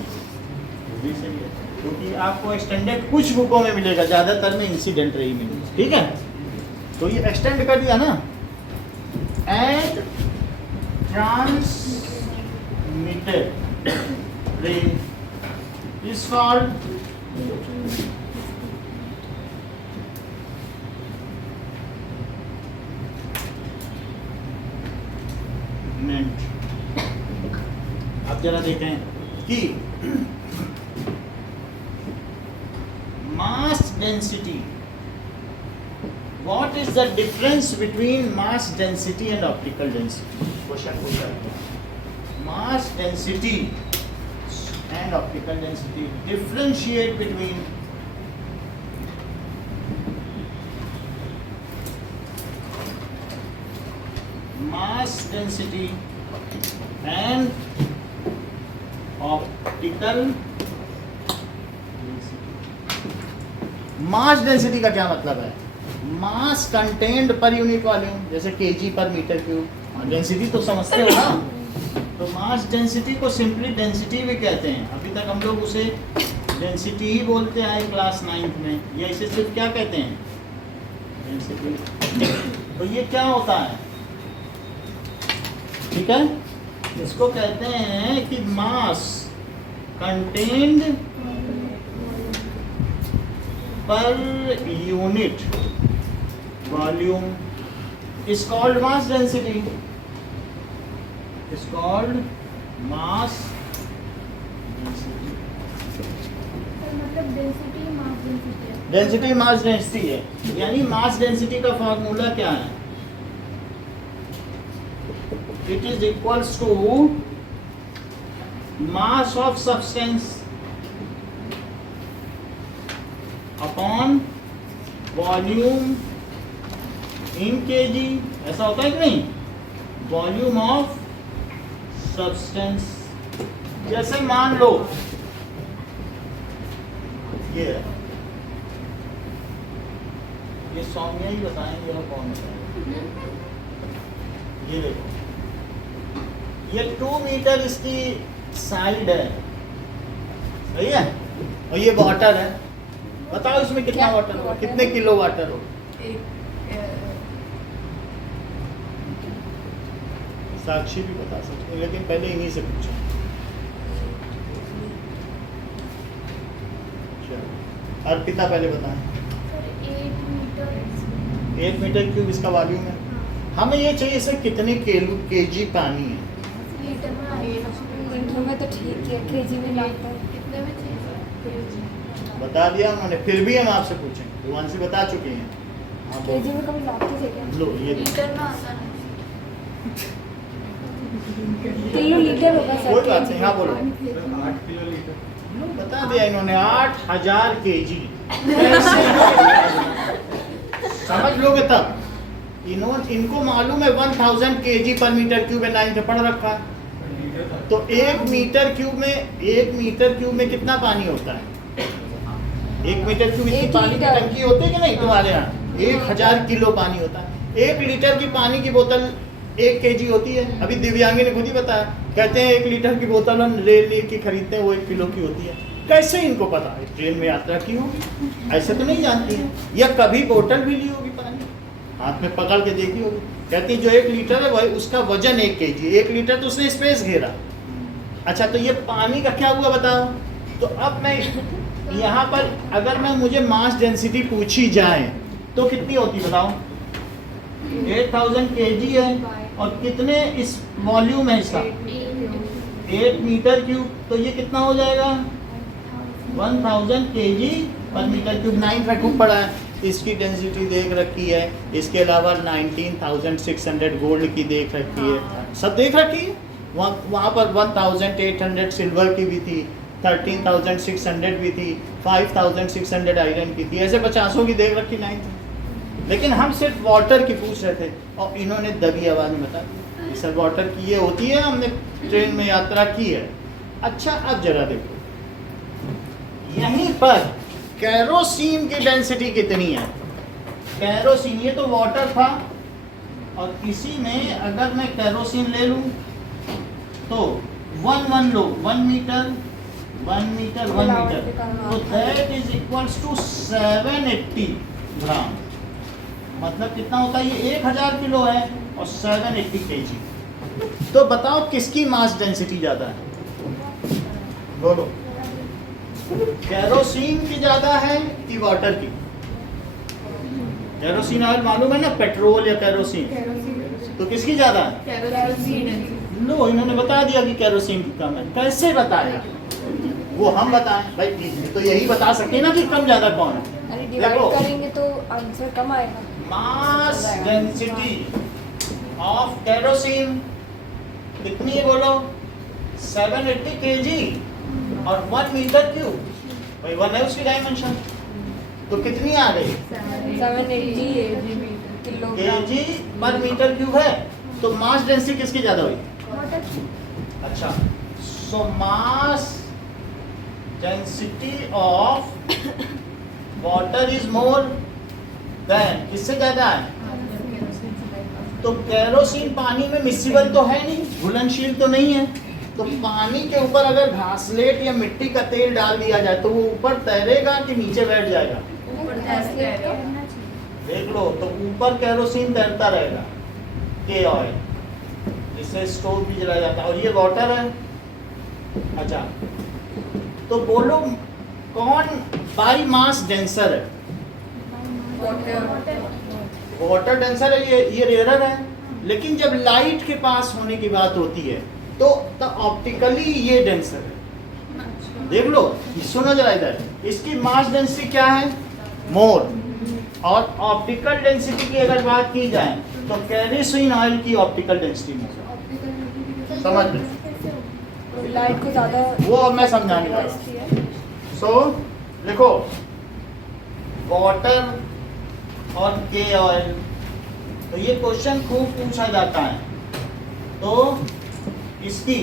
वो भी सही है, क्योंकि आपको एक्सटेंडेड कुछ बुकों में मिलेगा, ज़्यादातर में इंसिडेंट रे ही मिलेगा, ठीक है। तो ये एक्सटेंड कर दिया ना, एंड ट्रांसमिटेड रे is called meant। अब जरा देखें कि mass density, what is the difference between mass density and optical density? Question पूछा है। mass density and optical density, differentiate between mass density and optical density। mass density का क्या मतलब है? mass contained per unit volume, जैसे kg पर meter cube, density तो समझते हो ना, तो मास डेंसिटी को सिंपली डेंसिटी भी कहते हैं। अभी तक हम लोग उसे डेंसिटी ही बोलते आए क्लास 9th में, या इसे सिर्फ क्या कहते हैं? डेंसिटी। तो ये क्या होता है? ठीक है, इसको कहते हैं कि mass contained per unit volume is called mass density, is called mass density। मतलब डेंसिटी मास डेंसिटी है। डेंसिटी मास डेंसिटी है, यानी मास डेंसिटी का फार्मूला क्या है? It is equals to mass of substance upon volume in KG, ऐसा होता है कि नहीं? वॉल्यूम ऑफ सब्सटेंस, जैसे मान लो ये सौम्या ही बताएंगे और कौन बताएंगे। ये देखो, ये 2 मीटर इसकी साइड है, सही है, और ये वाटर है। बताओ इसमें कितना वाटर होगा, कितने किलो वाटर होगा? साक्षी भी बता सकते हैं, लेकिन पहले इन्हीं से पूछो। अर्पिता पहले बताएं। 8 मीटर क्यूब इसका वॉल्यूम है। हमें ये चाहिए इसमें कितने केजी पानी है। लीटर में तो ठीक है, केजी में लगता है। कितने में चाहिए? बता दिया उन्होंने, फिर भी हम आपसे पूछेंगे, भगवान से बता चुके हैं। आप केजी में कभी लाते थे क्या? लो ये लीटर में आता है। किलो लीटर होगा सर। कोई बात नहीं, हाँ बोलो। 8 किलो लीटर। लो, बता दिया इन्होंने 8000 kg। समझ लोगे तब। इनको मालूम है 1000 kg पर मीटर क्यूब है, 9 पे पढ़ रखा है। तो 1 मीटर क्यूब में कितना पानी होता है? 1 मीटर क्यूब इतनी 1 पानी की लीटर। टंकी होती है कि नहीं तुम्हारे यहाँ? 1000 किलो पानी होता है। 1 लीटर की पानी की बोतल 1 kg होती है। अभी दिव्यांगी ने खुद ही बताया, कहते हैं 1 लीटर की बोतल हम रेल की खरीदते हैं, वो 1 किलो की होती है। कैसे इनको पता है? ट्रेन में यात्रा की होगी, ऐसे तो नहीं जानती है। या कभी बोतल भी ली होगी पानी, हाथ में पकड़ के देखी होगी। कहती जो 1 लीटर है वही उसका वजन 1 kg। 1 लीटर तो उसने स्पेस घेरा। अच्छा, तो ये पानी का क्या हुआ बताओ? तो अब मैं यहाँ पर अगर मुझे मास डेंसिटी पूछी जाए तो कितनी होती बताओ? 8000 kg है, और कितने इस वॉल्यूम है इसका? 8 मीटर क्यूब। तो ये कितना हो जाएगा? 1000 kg पर मीटर क्यूब। 9 पे खूब पड़ा है। इसकी डेंसिटी देख रखी है, इसके अलावा 19600 गोल्ड की देख रखी है, सब देख रखी है। वहाँ पर 1800 सिल्वर की भी थी, 13600 भी थी, 5600 आयरन की थी, ऐसे 50 की देख रखी 9 थी। लेकिन हम सिर्फ वाटर की पूछ रहे थे और इन्होंने दबी आवाज में बता दिया सर वाटर की ये होती है, हमने ट्रेन में यात्रा की है। अच्छा, अब जरा देखो यहीं पर कैरोसिन की डेंसिटी कितनी है? कैरोसिन, ये तो वाटर था, और इसी में अगर मैं कैरोसिन ले लूं तो 1 लो, 1 मीटर, तो दैट इज इक्वल्स टू 780 ग्राम। मतलब कितना होता है? ये 1000 किलो है और 780 kg। तो बताओ किसकी मास डेंसिटी ज्यादा है? बोलो, कैरोसिन की ज्यादा है कि वाटर की? कैरोसिन ऑयल मालूम है ना, पेट्रोल या कैरोसिन, तो किसकी ज्यादा है? लो, इन्होंने बता दिया कि कैरोसिन की कम है। कैसे बताया? वो हम बताएं भाई, तो यही बता सके ना कि कम ज्यादा कौन है। अरे डिवाइड करेंगे तो आंसर कम आएगा। मास डेंसिटी ऑफ कैरोसिन कितनी है बोलो? 780 kg और 1 मीटर क्यूब, भाई 1 है उसकी डायमेंशन, तो कितनी आ गई? 780 किलोग्राम kg पर मीटर क्यूब है। तो मास डेंसिटी किसकी ज्यादा हुई? अच्छा, so mass density of water is more than, किससे ज्यादा है? तो कैरोसिन पानी में मिसिबल तो है नहीं, घुलनशील तो नहीं है। तो पानी के ऊपर अगर घासलेट या मिट्टी का तेल डाल दिया जाए तो वो ऊपर तैरेगा कि नीचे बैठ जाएगा? देख लो, तो ऊपर कैरोसिन तैरता रहेगा, के ऑयल, जिससे स्टोव भी जलाया जाता है, और ये वाटर है। अच्छा, तो बोलो कौन बाई मास डेंसर है? वाटर डेंसर है, ये रेयर है। लेकिन जब लाइट के पास होने की बात होती है तो ऑप्टिकली ये डेंसर है। देख लो, सुनो जरा इधर, इसकी मास डेंसिटी क्या है? मोर। और ऑप्टिकल डेंसिटी की अगर बात की जाए तो कैरोसिन ऑयल की ऑप्टिकल डेंसिटी मोर। समझ लो, लाइट को ज्यादा वो अब मैं समझाने जा रहा हूँ। सो देखो, वाटर और के ऑयल, तो ये क्वेश्चन खूब पूछा जाता है। तो इसकी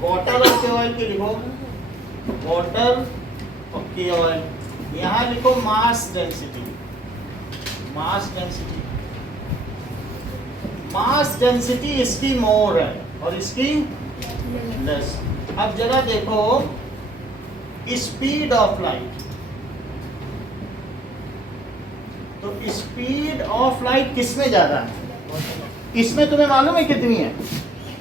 वाटर और के ऑयल की लिखो, वाटर और के ऑयल, यहाँ लिखो mass density. Mass density, mass density इसकी मोर है और इसकी लेस। अब जरा देखो स्पीड ऑफ लाइट, तो स्पीड ऑफ लाइट किसमें ज्यादा है? इसमें तुम्हें मालूम है कितनी है?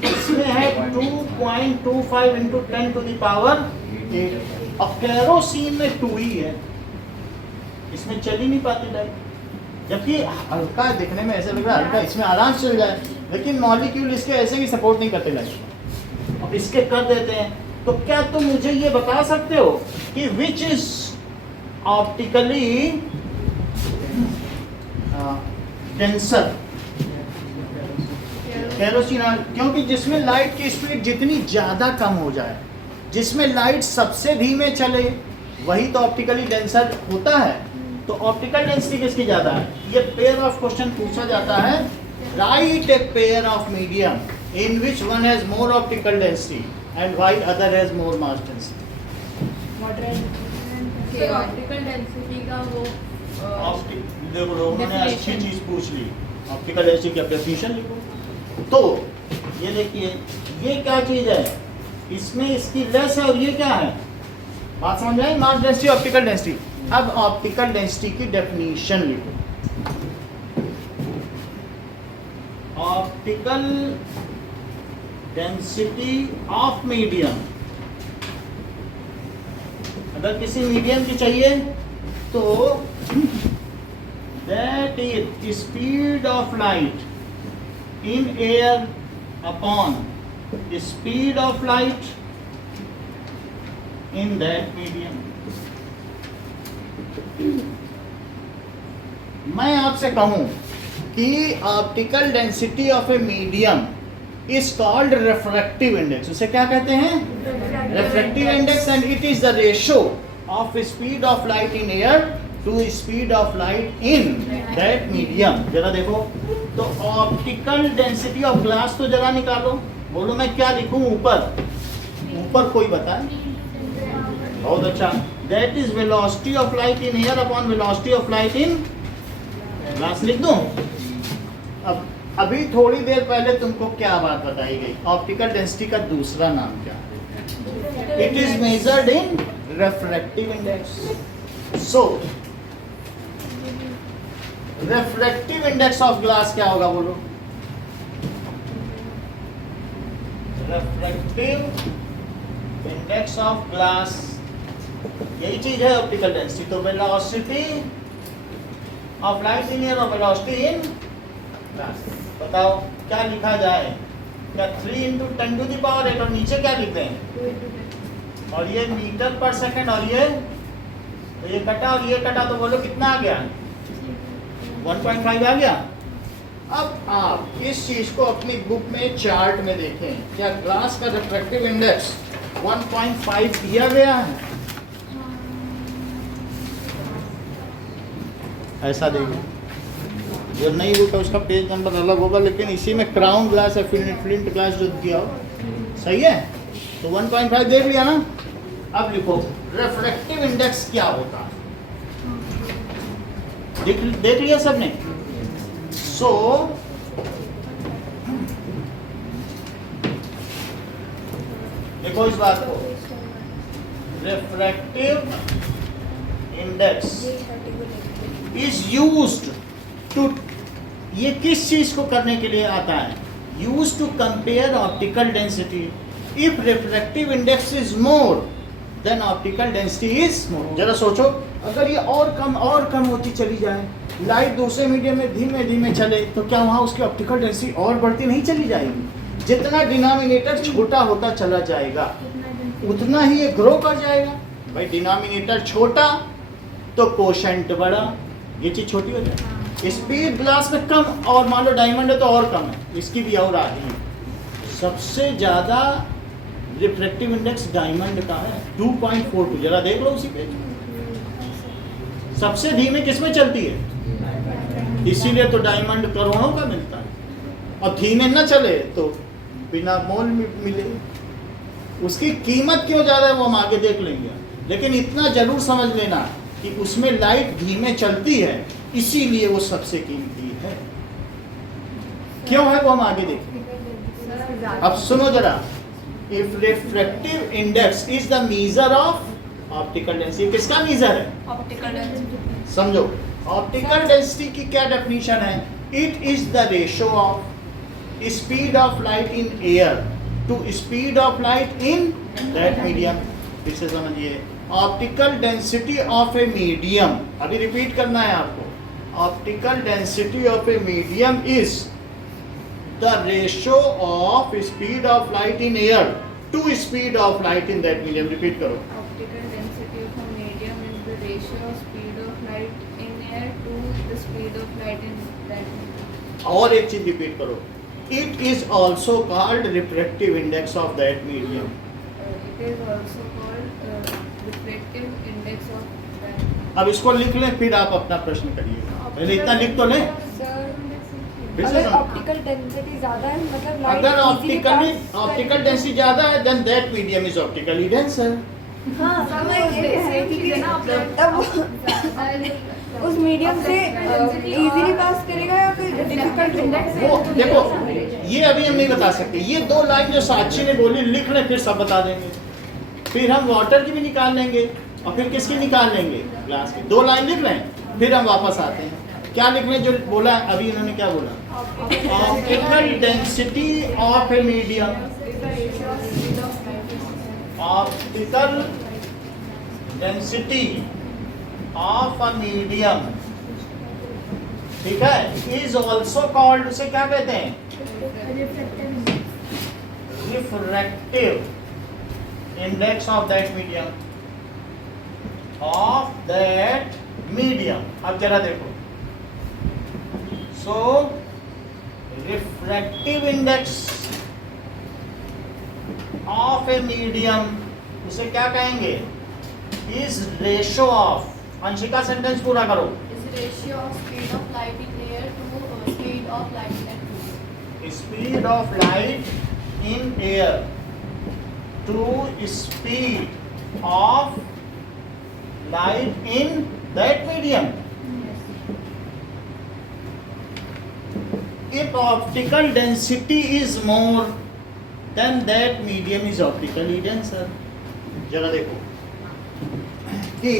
इसमें है 2.25 इंटू 10 टू द पावर 8, और कैरोसिन में 2 ही है। इसमें चल ही नहीं पाती लाइट, जबकि हल्का दिखने में ऐसा लग रहा है हल्का, इसमें आराम से चल जाए, लेकिन मॉलिक्यूल इसके ऐसे भी सपोर्ट नहीं करते लाइट, अब इसके कर देते हैं। तो क्या तुम मुझे ये बता सकते हो कि which is optically denser? Kerosene oil, क्योंकि जिसमें लाइट की स्पीड जितनी ज़्यादा कम हो जाए, जिसमें लाइट सबसे धीमे चले वही तो ऑप्टिकली डेंसर होता है। तो ऑप्टिकल डेंसिटी किसकी ज़्यादा है? ये पेयर ऑफ क्वेश्चन पूछा जाता है। Right a pair of medium in which one has more optical density and while other has more mass density. Sir optical density का वो देखो उन्होंने अच्छी definition। चीज पूछ ली, ऑप्टिकल डेंसिटी की डेफिनेशन लिखो। तो ये देखिए ये क्या चीज है, इसमें इसकी लेस है और ये क्या है, बात समझ में आई? Mass density optical density. अब ऑप्टिकल डेंसिटी की डेफिनेशन लिखो। ऑप्टिकल डेंसिटी ऑफ मीडियम, अगर किसी मीडियम की चाहिए तो that is speed of light in air upon speed of light in that medium. मैं आपसे कहूं कि optical density of a medium is called refractive index, उसे क्या कहते हैं? Refractive index, and it is the ratio of speed of light in air to speed of light in that medium. जरा देखो तो ऑप्टिकल डेंसिटी ऑफ ग्लास तो जरा निकालो, बोलो मैं क्या लिखूं ऊपर? ऊपर कोई बताए? बहुत अच्छा, that is velocity of light in air upon velocity of light in glass लिख दूं। अब अभी थोड़ी देर पहले तुमको क्या बात बताई गई? ऑप्टिकल डेंसिटी का दूसरा नाम क्या है? It is measured in refractive index. So refractive index of glass क्या होगा बोलो? रिफ्रैक्टिव इंडेक्स ऑफ ग्लास यही चीज है ऑप्टिकल डेंसिटी। तो velocity of light in air और वेलोसिटी इन ग्लास, बताओ क्या लिखा जाए? क्या 3 × 10⁸ और नीचे क्या लिखते हैं? और ये मीटर पर सेकंड, और ये तो ये कटा और ये कटा, तो बोलो कितना आ गया? 1.5 आ गया। अब आप इस चीज को अपनी बुक में चार्ट में देखें, क्या ग्लास का रिफ्रैक्टिव इंडेक्स 1.5 दिया गया है? ऐसा देखिए, जो नई बुक है उसका पेज नंबर अलग होगा, लेकिन इसी में क्राउन ग्लास है, फ्लिंट ग्लास जो दिया हो, सही है? तो 1.5 देख लिया ना। अब लिखो रिफ्रैक्टिव इंडेक्स क्या होता है, देख लिया सबने? सो देखो इस बात को, refractive index is used to, ये किस चीज को करने के लिए आता है? Used to compare optical density. If refractive index is more then optical density is more. जरा सोचो, अगर ये और कम होती चली जाए, लाइट दूसरे मीडियम में धीमे धीमे चले, तो क्या वहाँ उसकी ऑप्टिकल डेंसिटी और बढ़ती नहीं चली जाएगी? जितना डिनोमिनेटर छोटा होता चला जाएगा उतना ही ये ग्रो कर जाएगा। भाई डिनोमिनेटर छोटा तो कोशेंट बड़ा, ये चीज छोटी हो जाए। स्पीड ग्लास में कम, और मान लो डायमंड है तो और कम है, इसकी भी और आधी है। सबसे ज़्यादा रिफ्रैक्टिव इंडेक्स डायमंड का है 2.42, जरा देख लो उसी पेज। सबसे धीमे किसमें चलती है? इसीलिए तो डायमंड करोड़ों का मिलता है, और धीमे न चले तो बिना मोल मिले। उसकी कीमत क्यों ज़्यादा है वो हम आगे देख लेंगे, लेकिन इतना जरूर समझ लेना कि उसमें लाइट धीमे चलती है, इसीलिए वो सबसे कीमती है। क्यों है वो हम आगे देखेंगे। अब सुनो जरा, if refractive index is the measure of optical density, किसका मेजर है? Optical density. समझो ऑप्टिकल डेंसिटी की क्या डेफिनेशन है? It is the ratio of speed of light in air to speed of light in that medium. फिर से समझिए, optical density of a medium, अभी रिपीट करना है आपको, optical density of a medium is the ratio of speed of light in air to speed of light in that medium. Repeat करो, Optical density of a medium is the ratio of speed of light in air to the speed of light in that medium. और एक चीज repeat करो, it is also called refractive index of that medium. It is also called refractive index of band. अब इसको लिख लें, फिर आप अपना प्रश्न करिए। पहले इतना लिख तो लें। सर फिर से अगर समझ- ऑप्टिकल डेंसिटी ज़्यादा है मतलब light अगर easily pass ऑप्टिकल डेंसिटी ज्यादा है, then that medium is optically denser. हाँ सब मैं ये कह रही थी कि तब उस मीडियम से इजीली पास करेगा या फिर डिफिकल्ट होगा? वो देखो, ये अभी हम नहीं बता सकते। ये दो लाइन जो साक्षी ने बोली लिख लें, फिर सब बता देंगे। फिर हम वाटर की भी निकाल लेंगे और फिर किसकी निकाल लेंगे, ग्लास की। दो लाइन लिख लें, फिर हम वापस आते हैं। क्या लिख लें जो बोला अभी इन्होंने, क्या बोला? Optical density of a medium, optical density of a medium, ठीक है, इज ऑल्सो कॉल्ड, उसे क्या कहते हैं? Refractive index of that medium, of that medium. अब जरा देखो, so refractive index of a medium, उसे क्या कहेंगे? Is ratio of, Anshika sentence पूरा करो। Is ratio of speed of light in air to speed of light in atmosphere. Speed of light in air to speed of light in that medium. If optical density is more, then that medium is optically denser. जरा देखो कि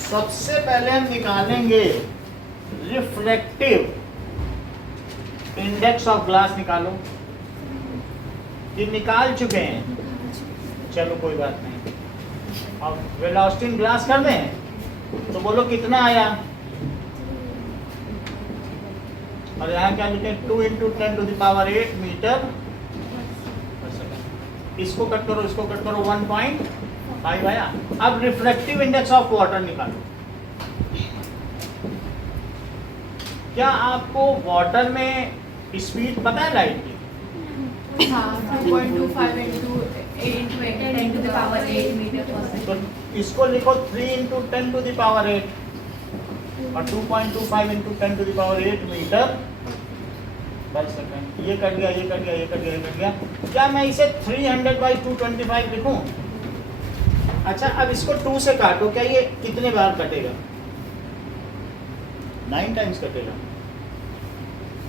सबसे पहले हम निकालेंगे refractive index of glass. निकालो, ये निकाल चुके हैं, चलो कोई बात नहीं। अब वेलोसिटी इन ग्लास कर दें तो बोलो कितना आया? और यहाँ क्या लिखे? 2 × 10⁸ मीटर पर सेकंड। इसको कट करो, इसको कट करो, 1.5 आया। अब रिफ्रैक्टिव इंडेक्स ऑफ वाटर निकालो। क्या आपको वाटर में स्पीड पता है लाइट की? हाँ, 2.25 into 10 to the power 8 meter per second. तो इसको लिखो 3 × 10⁸ और 2.25 × 10⁸ मीटर पर सेकंड। ये कट गया, ये कट गया, ये कट गया, ये कट गया। क्या मैं इसे 300/225 लिखूं? अच्छा, अब इसको 2 से काटो, क्या ये कितने बार कटेगा? 9 टाइम्स कटेगा।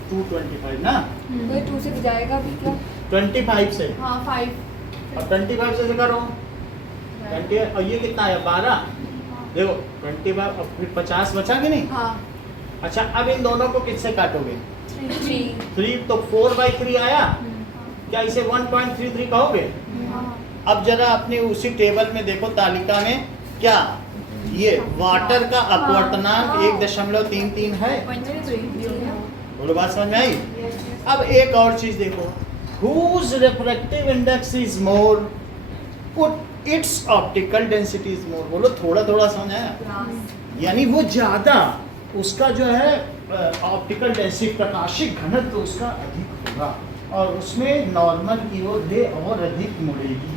225 ना, कोई 2 से जाएगा भी क्या? 25 से, हाँ, 5. और 25 से करो 20, और ये कितना आया? 12। देखो 25 और फिर 50 बचा कि नहीं? हाँ, अच्छा, अब इन दोनों को किससे काटोगे? 3 3, तो 4/3 आया। क्या इसे 1.33 कहोगे? हाँ. अब जरा अपने उसी टेबल में देखो, तालिका में क्या ये वाटर का अपवर्तनांक 1.33 है। बोलो, बात समझ में आई? अब एक और चीज देखो, whose refractive index is more, its optical density is more। बोलो, थोड़ा थोड़ा समझ आया? यानी वो ज्यादा, उसका जो है ऑप्टिकल डेंसिटी, प्रकाशिक घनत्व उसका अधिक होगा और उसमें नॉर्मल की ओर रे और अधिक मुड़ेगी।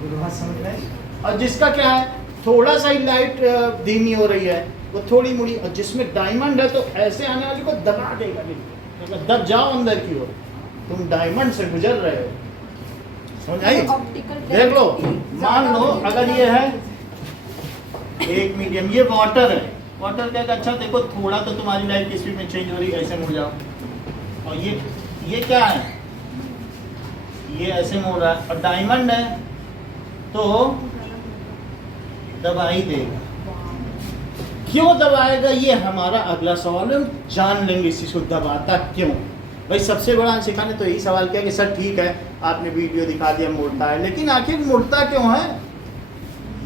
बोलो, बात समझ में आई? और जिसका क्या है, थोड़ा सा ही लाइट धीमी हो रही है, वो थोड़ी मुड़ी, और जिसमें डायमंड है तो ऐसे आने वाली को दबा देगा, दब जाओ अंदर की ओर, तुम डायमंड से गुजर रहे हो। समझ आई? देख लो, मान लो अगर ये है एक मीडियम, ये वाटर है, वाटर क्या? अच्छा देखो, थोड़ा तो तुम्हारी लाइट की स्पीड में चेंज हो रही है, ऐसे मुड़ जाओ। और ये क्या है? ये ऐसे मुड़ रहा है, और डायमंड है तो दबा ही देगा। क्यों दबाएगा, ये हमारा अगला सवाल है, हम जान लेंगे इस चीज को, दबाता क्यों। भाई सबसे बड़ा अंशिका ने तो यही सवाल किया कि सर ठीक है आपने वीडियो दिखा दिया मुड़ता है, लेकिन आखिर मुड़ता क्यों है?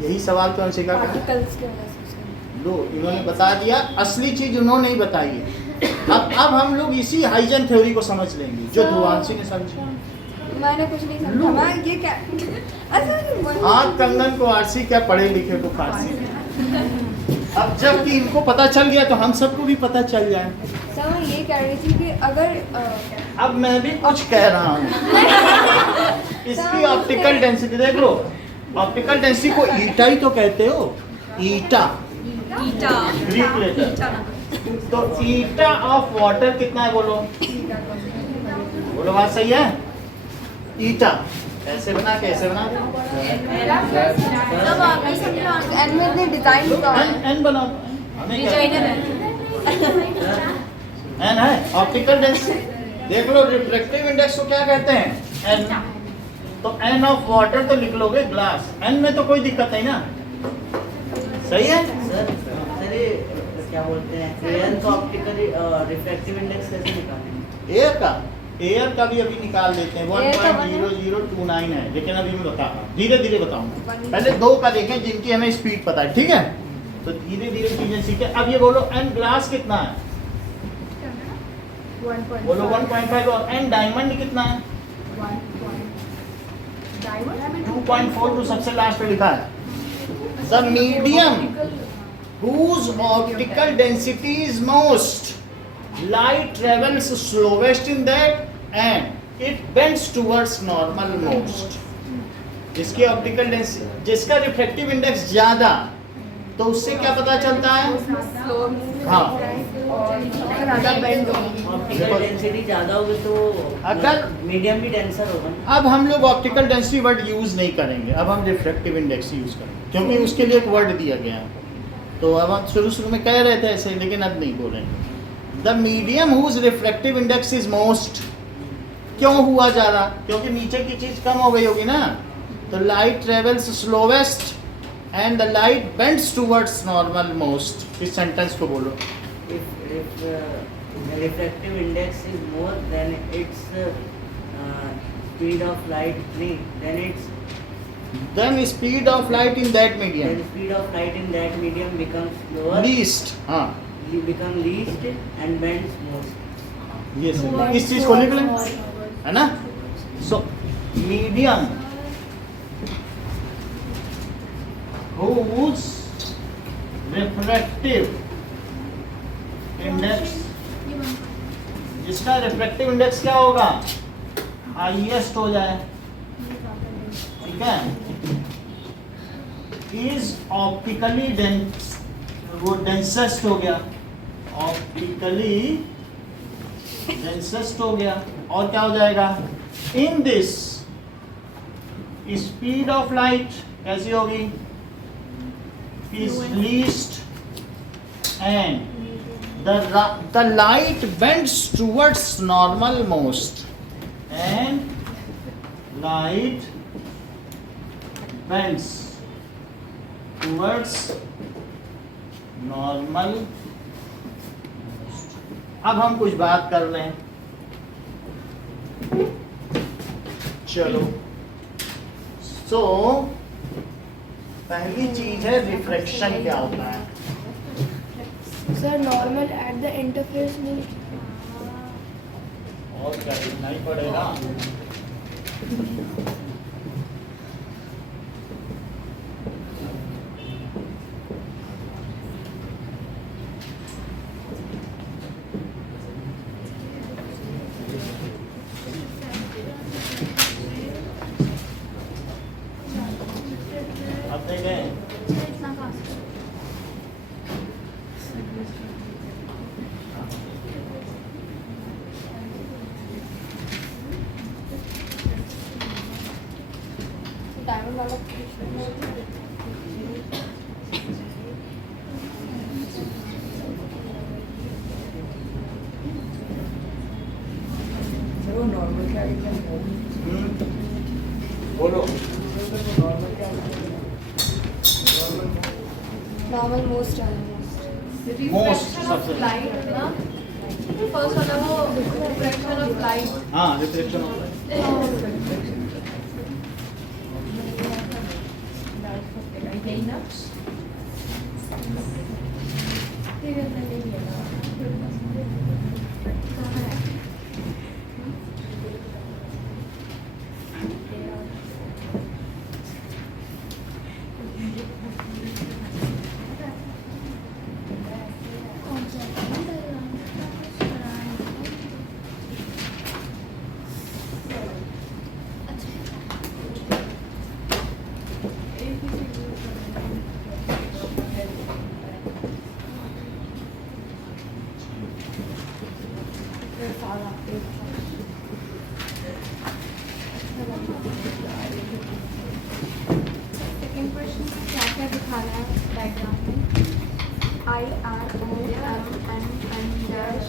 यही सवाल तो अंशिका का है। पार्टिकल्स की वजह से। लो, इन्होंने बता दिया, असली चीज उन्होंने ही बताई है। अब हम लोग इसी हाइजन थ्योरी को समझ लेंगे जो ध्रुवांशी ने समझी। मैंने कुछ नहीं समझा। मैं ये क्या आग कंगन को आरसी, क्या पढ़े लिखे को फारसी। अब जबकि इनको पता चल गया तो हम सबको भी पता चल जाए। सर मैं ये कह रही थी कि अगर अब मैं भी कुछ कह रहा हूँ। इसकी ऑप्टिकल डेंसिटी देख लो, ऑप्टिकल डेंसिटी को ईटा ही तो कहते हो, ईटा, ग्रीक लेटर। तो ईटा ऑफ वाटर कितना है बोलो, बोलो बात सही है। ईटा कैसे बना, कैसे बना, एंड में इतने डिजाइन एन बनाओ, हमें एन है ऑप्टिकल डेंसिटी। देख लो रिफ्रैक्टिव इंडेक्स को क्या कहते हैं, एन। तो एन ऑफ वाटर तो लिख लोगे ग्लास, एन में तो कोई दिक्कत नहीं ना, सही है। सर ये क्या बोलते हैं, एयर का ऑप्टिकल रिफ्रैक्टिव इंडेक्स कैसे निकालेंगे? एयर का भी अभी निकाल देते हैं, 1.0029 है, लेकिन अभी मैं बता रहा हूँ, धीरे धीरे बताऊंगा। पहले दो का देखें जिनकी हमें स्पीड पता है, ठीक है। तो धीरे धीरे चीजें सीखें। अब ये बोलो एन ग्लास कितना है, बोलो 1.5, और एन डायमंड कितना है, 2.4 तो सबसे लास्ट पे लिखा है। The medium whose optical density is most, light travels slowest in that and it bends towards normal most। जिसकी ऑप्टिकल डेंसिटी, जिसका रिफ्रैक्टिव इंडेक्स ज्यादा, तो उससे क्या पता चलता है, हाँ ऑप्टिकल डेंसिटी ज्यादा होगी तो अगर मीडियम भी डेंसर होगा ना। अब हम लोग ऑप्टिकल डेंसिटी वर्ड यूज नहीं करेंगे, अब हम रिफ्रैक्टिव इंडेक्स यूज करेंगे, क्योंकि उसके लिए एक वर्ड दिया गया है। तो अब हम शुरू में कह रहे थे ऐसे, लेकिन अब नहीं बोलेंगे। The medium whose refractive index is most, क्यों हुआ ज़्यादा, क्योंकि नीचे की चीज़ कम हो गई होगी ना। तो light travels slowest and the light bends towards normal most. इस सेंटेंस को बोलो। If the refractive index is more than its speed of light, then speed of light in that then medium speed of light in that medium becomes slower, least, हाँ become least and bends most. ये सही। इस चीज को लिख लें, है ना। So medium whose refractive index, जिसका रिफ्रैक्टिव इंडेक्स क्या होगा, हाईएस्ट हो जाए, ठीक है, इज ऑप्टिकली डेंस, वो डेंसेस्ट हो गया, ऑप्टिकली डेंसेस्ट हो गया। और क्या हो जाएगा, in this speed of light कैसी होगी, is least and the light bends towards normal most, and light bends towards normal most। अब हम कुछ बात कर रहे हैं, चलो। सो पहली चीज है रिफ्रैक्शन क्या होता है। Sir normal at the interface में और क्या लिखना ही पड़ेगा, अब देखें डायमंड वाला सर वो नॉर्मल क्या है, बोलो। नॉर्मल क्या है, नॉर्मल मोस्ट है Most सबसे लाइट ना, फर्स्ट वाला वो रिफ्रैक्शन ऑफ लाइट। हाँ रिफ्लेक्शन ऑफ सेकेंड क्वेश्चन क्या क्या दिखाना है डायग्राम में? IROMN डैश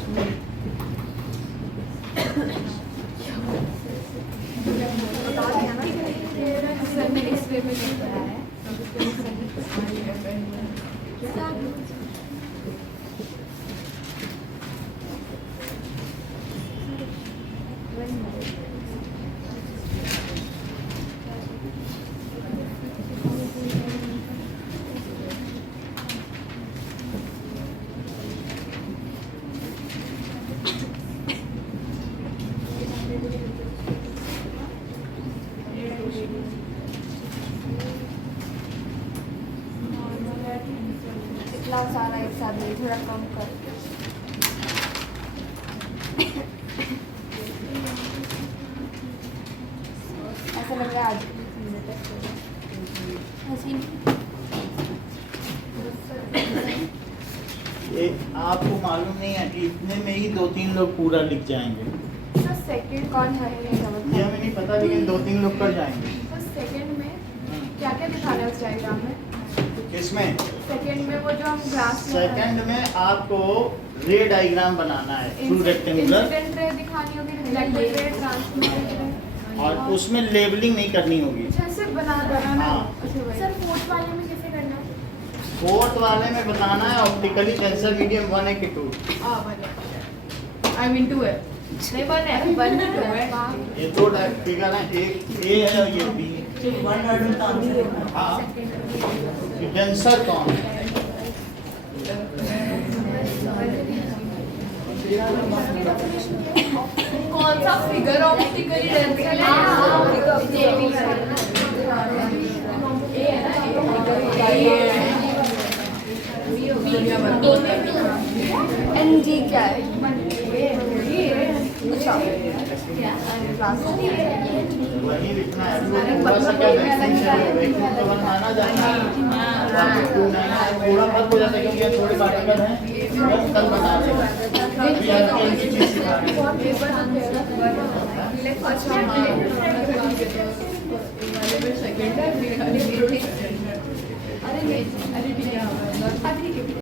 सर ने इस वे में नहीं पढ़ा है इतना सारा एक साथ नहीं, थोड़ा कम कर। ऐसा लग रहा है आज ऐसे ही। ये आपको मालूम नहीं है कि इतने में ही 2-3 लोग पूरा लिख जाएंगे। सर सेकंड कौन है ये समझ ये हमें नहीं पता, लेकिन 2-3 लोग कर जाएंगे। सर सेकंड में क्या क्या दिखाना है उस डायग्राम में? किसमें? सेकंड में वो जो हम ग्राफ सेकंड में आपको रे डायग्राम बनाना है, ट्रू रेक्टेंगुलर, इंसिडेंट रे दिखानी होगी, रिफ्लेक्टेड रे, ट्रांसमिटेड रे, और उसमें लेबलिंग नहीं करनी होगी। अच्छा सिर्फ बनाना हाँ। अच्छा वही। सर फोर्थ वाले में कैसे करना है? फोर्थ वाले में बताना है ऑप्टिकली सेंसर मीडियम 1 है कि 2। आई मीन 2 है नहीं 1 है 1 है ये 2 फिगर है, एक ए है और ये B. One word with answer. हाँ, डेंसर कौन है? कौन सा फिगर ऑप्टिकली डेंसर एन जी क्या है? अच्छा वही लिखना है। थोड़ा सा क्या वैक्यूम तो बनाना जाता है, थोड़ा फर्क हो जाता है क्योंकि ये थोड़े पार्टिकल हैं, वो कल बता देंगे। अभी आपको एक ही चीज़ सिखा रहे हैं।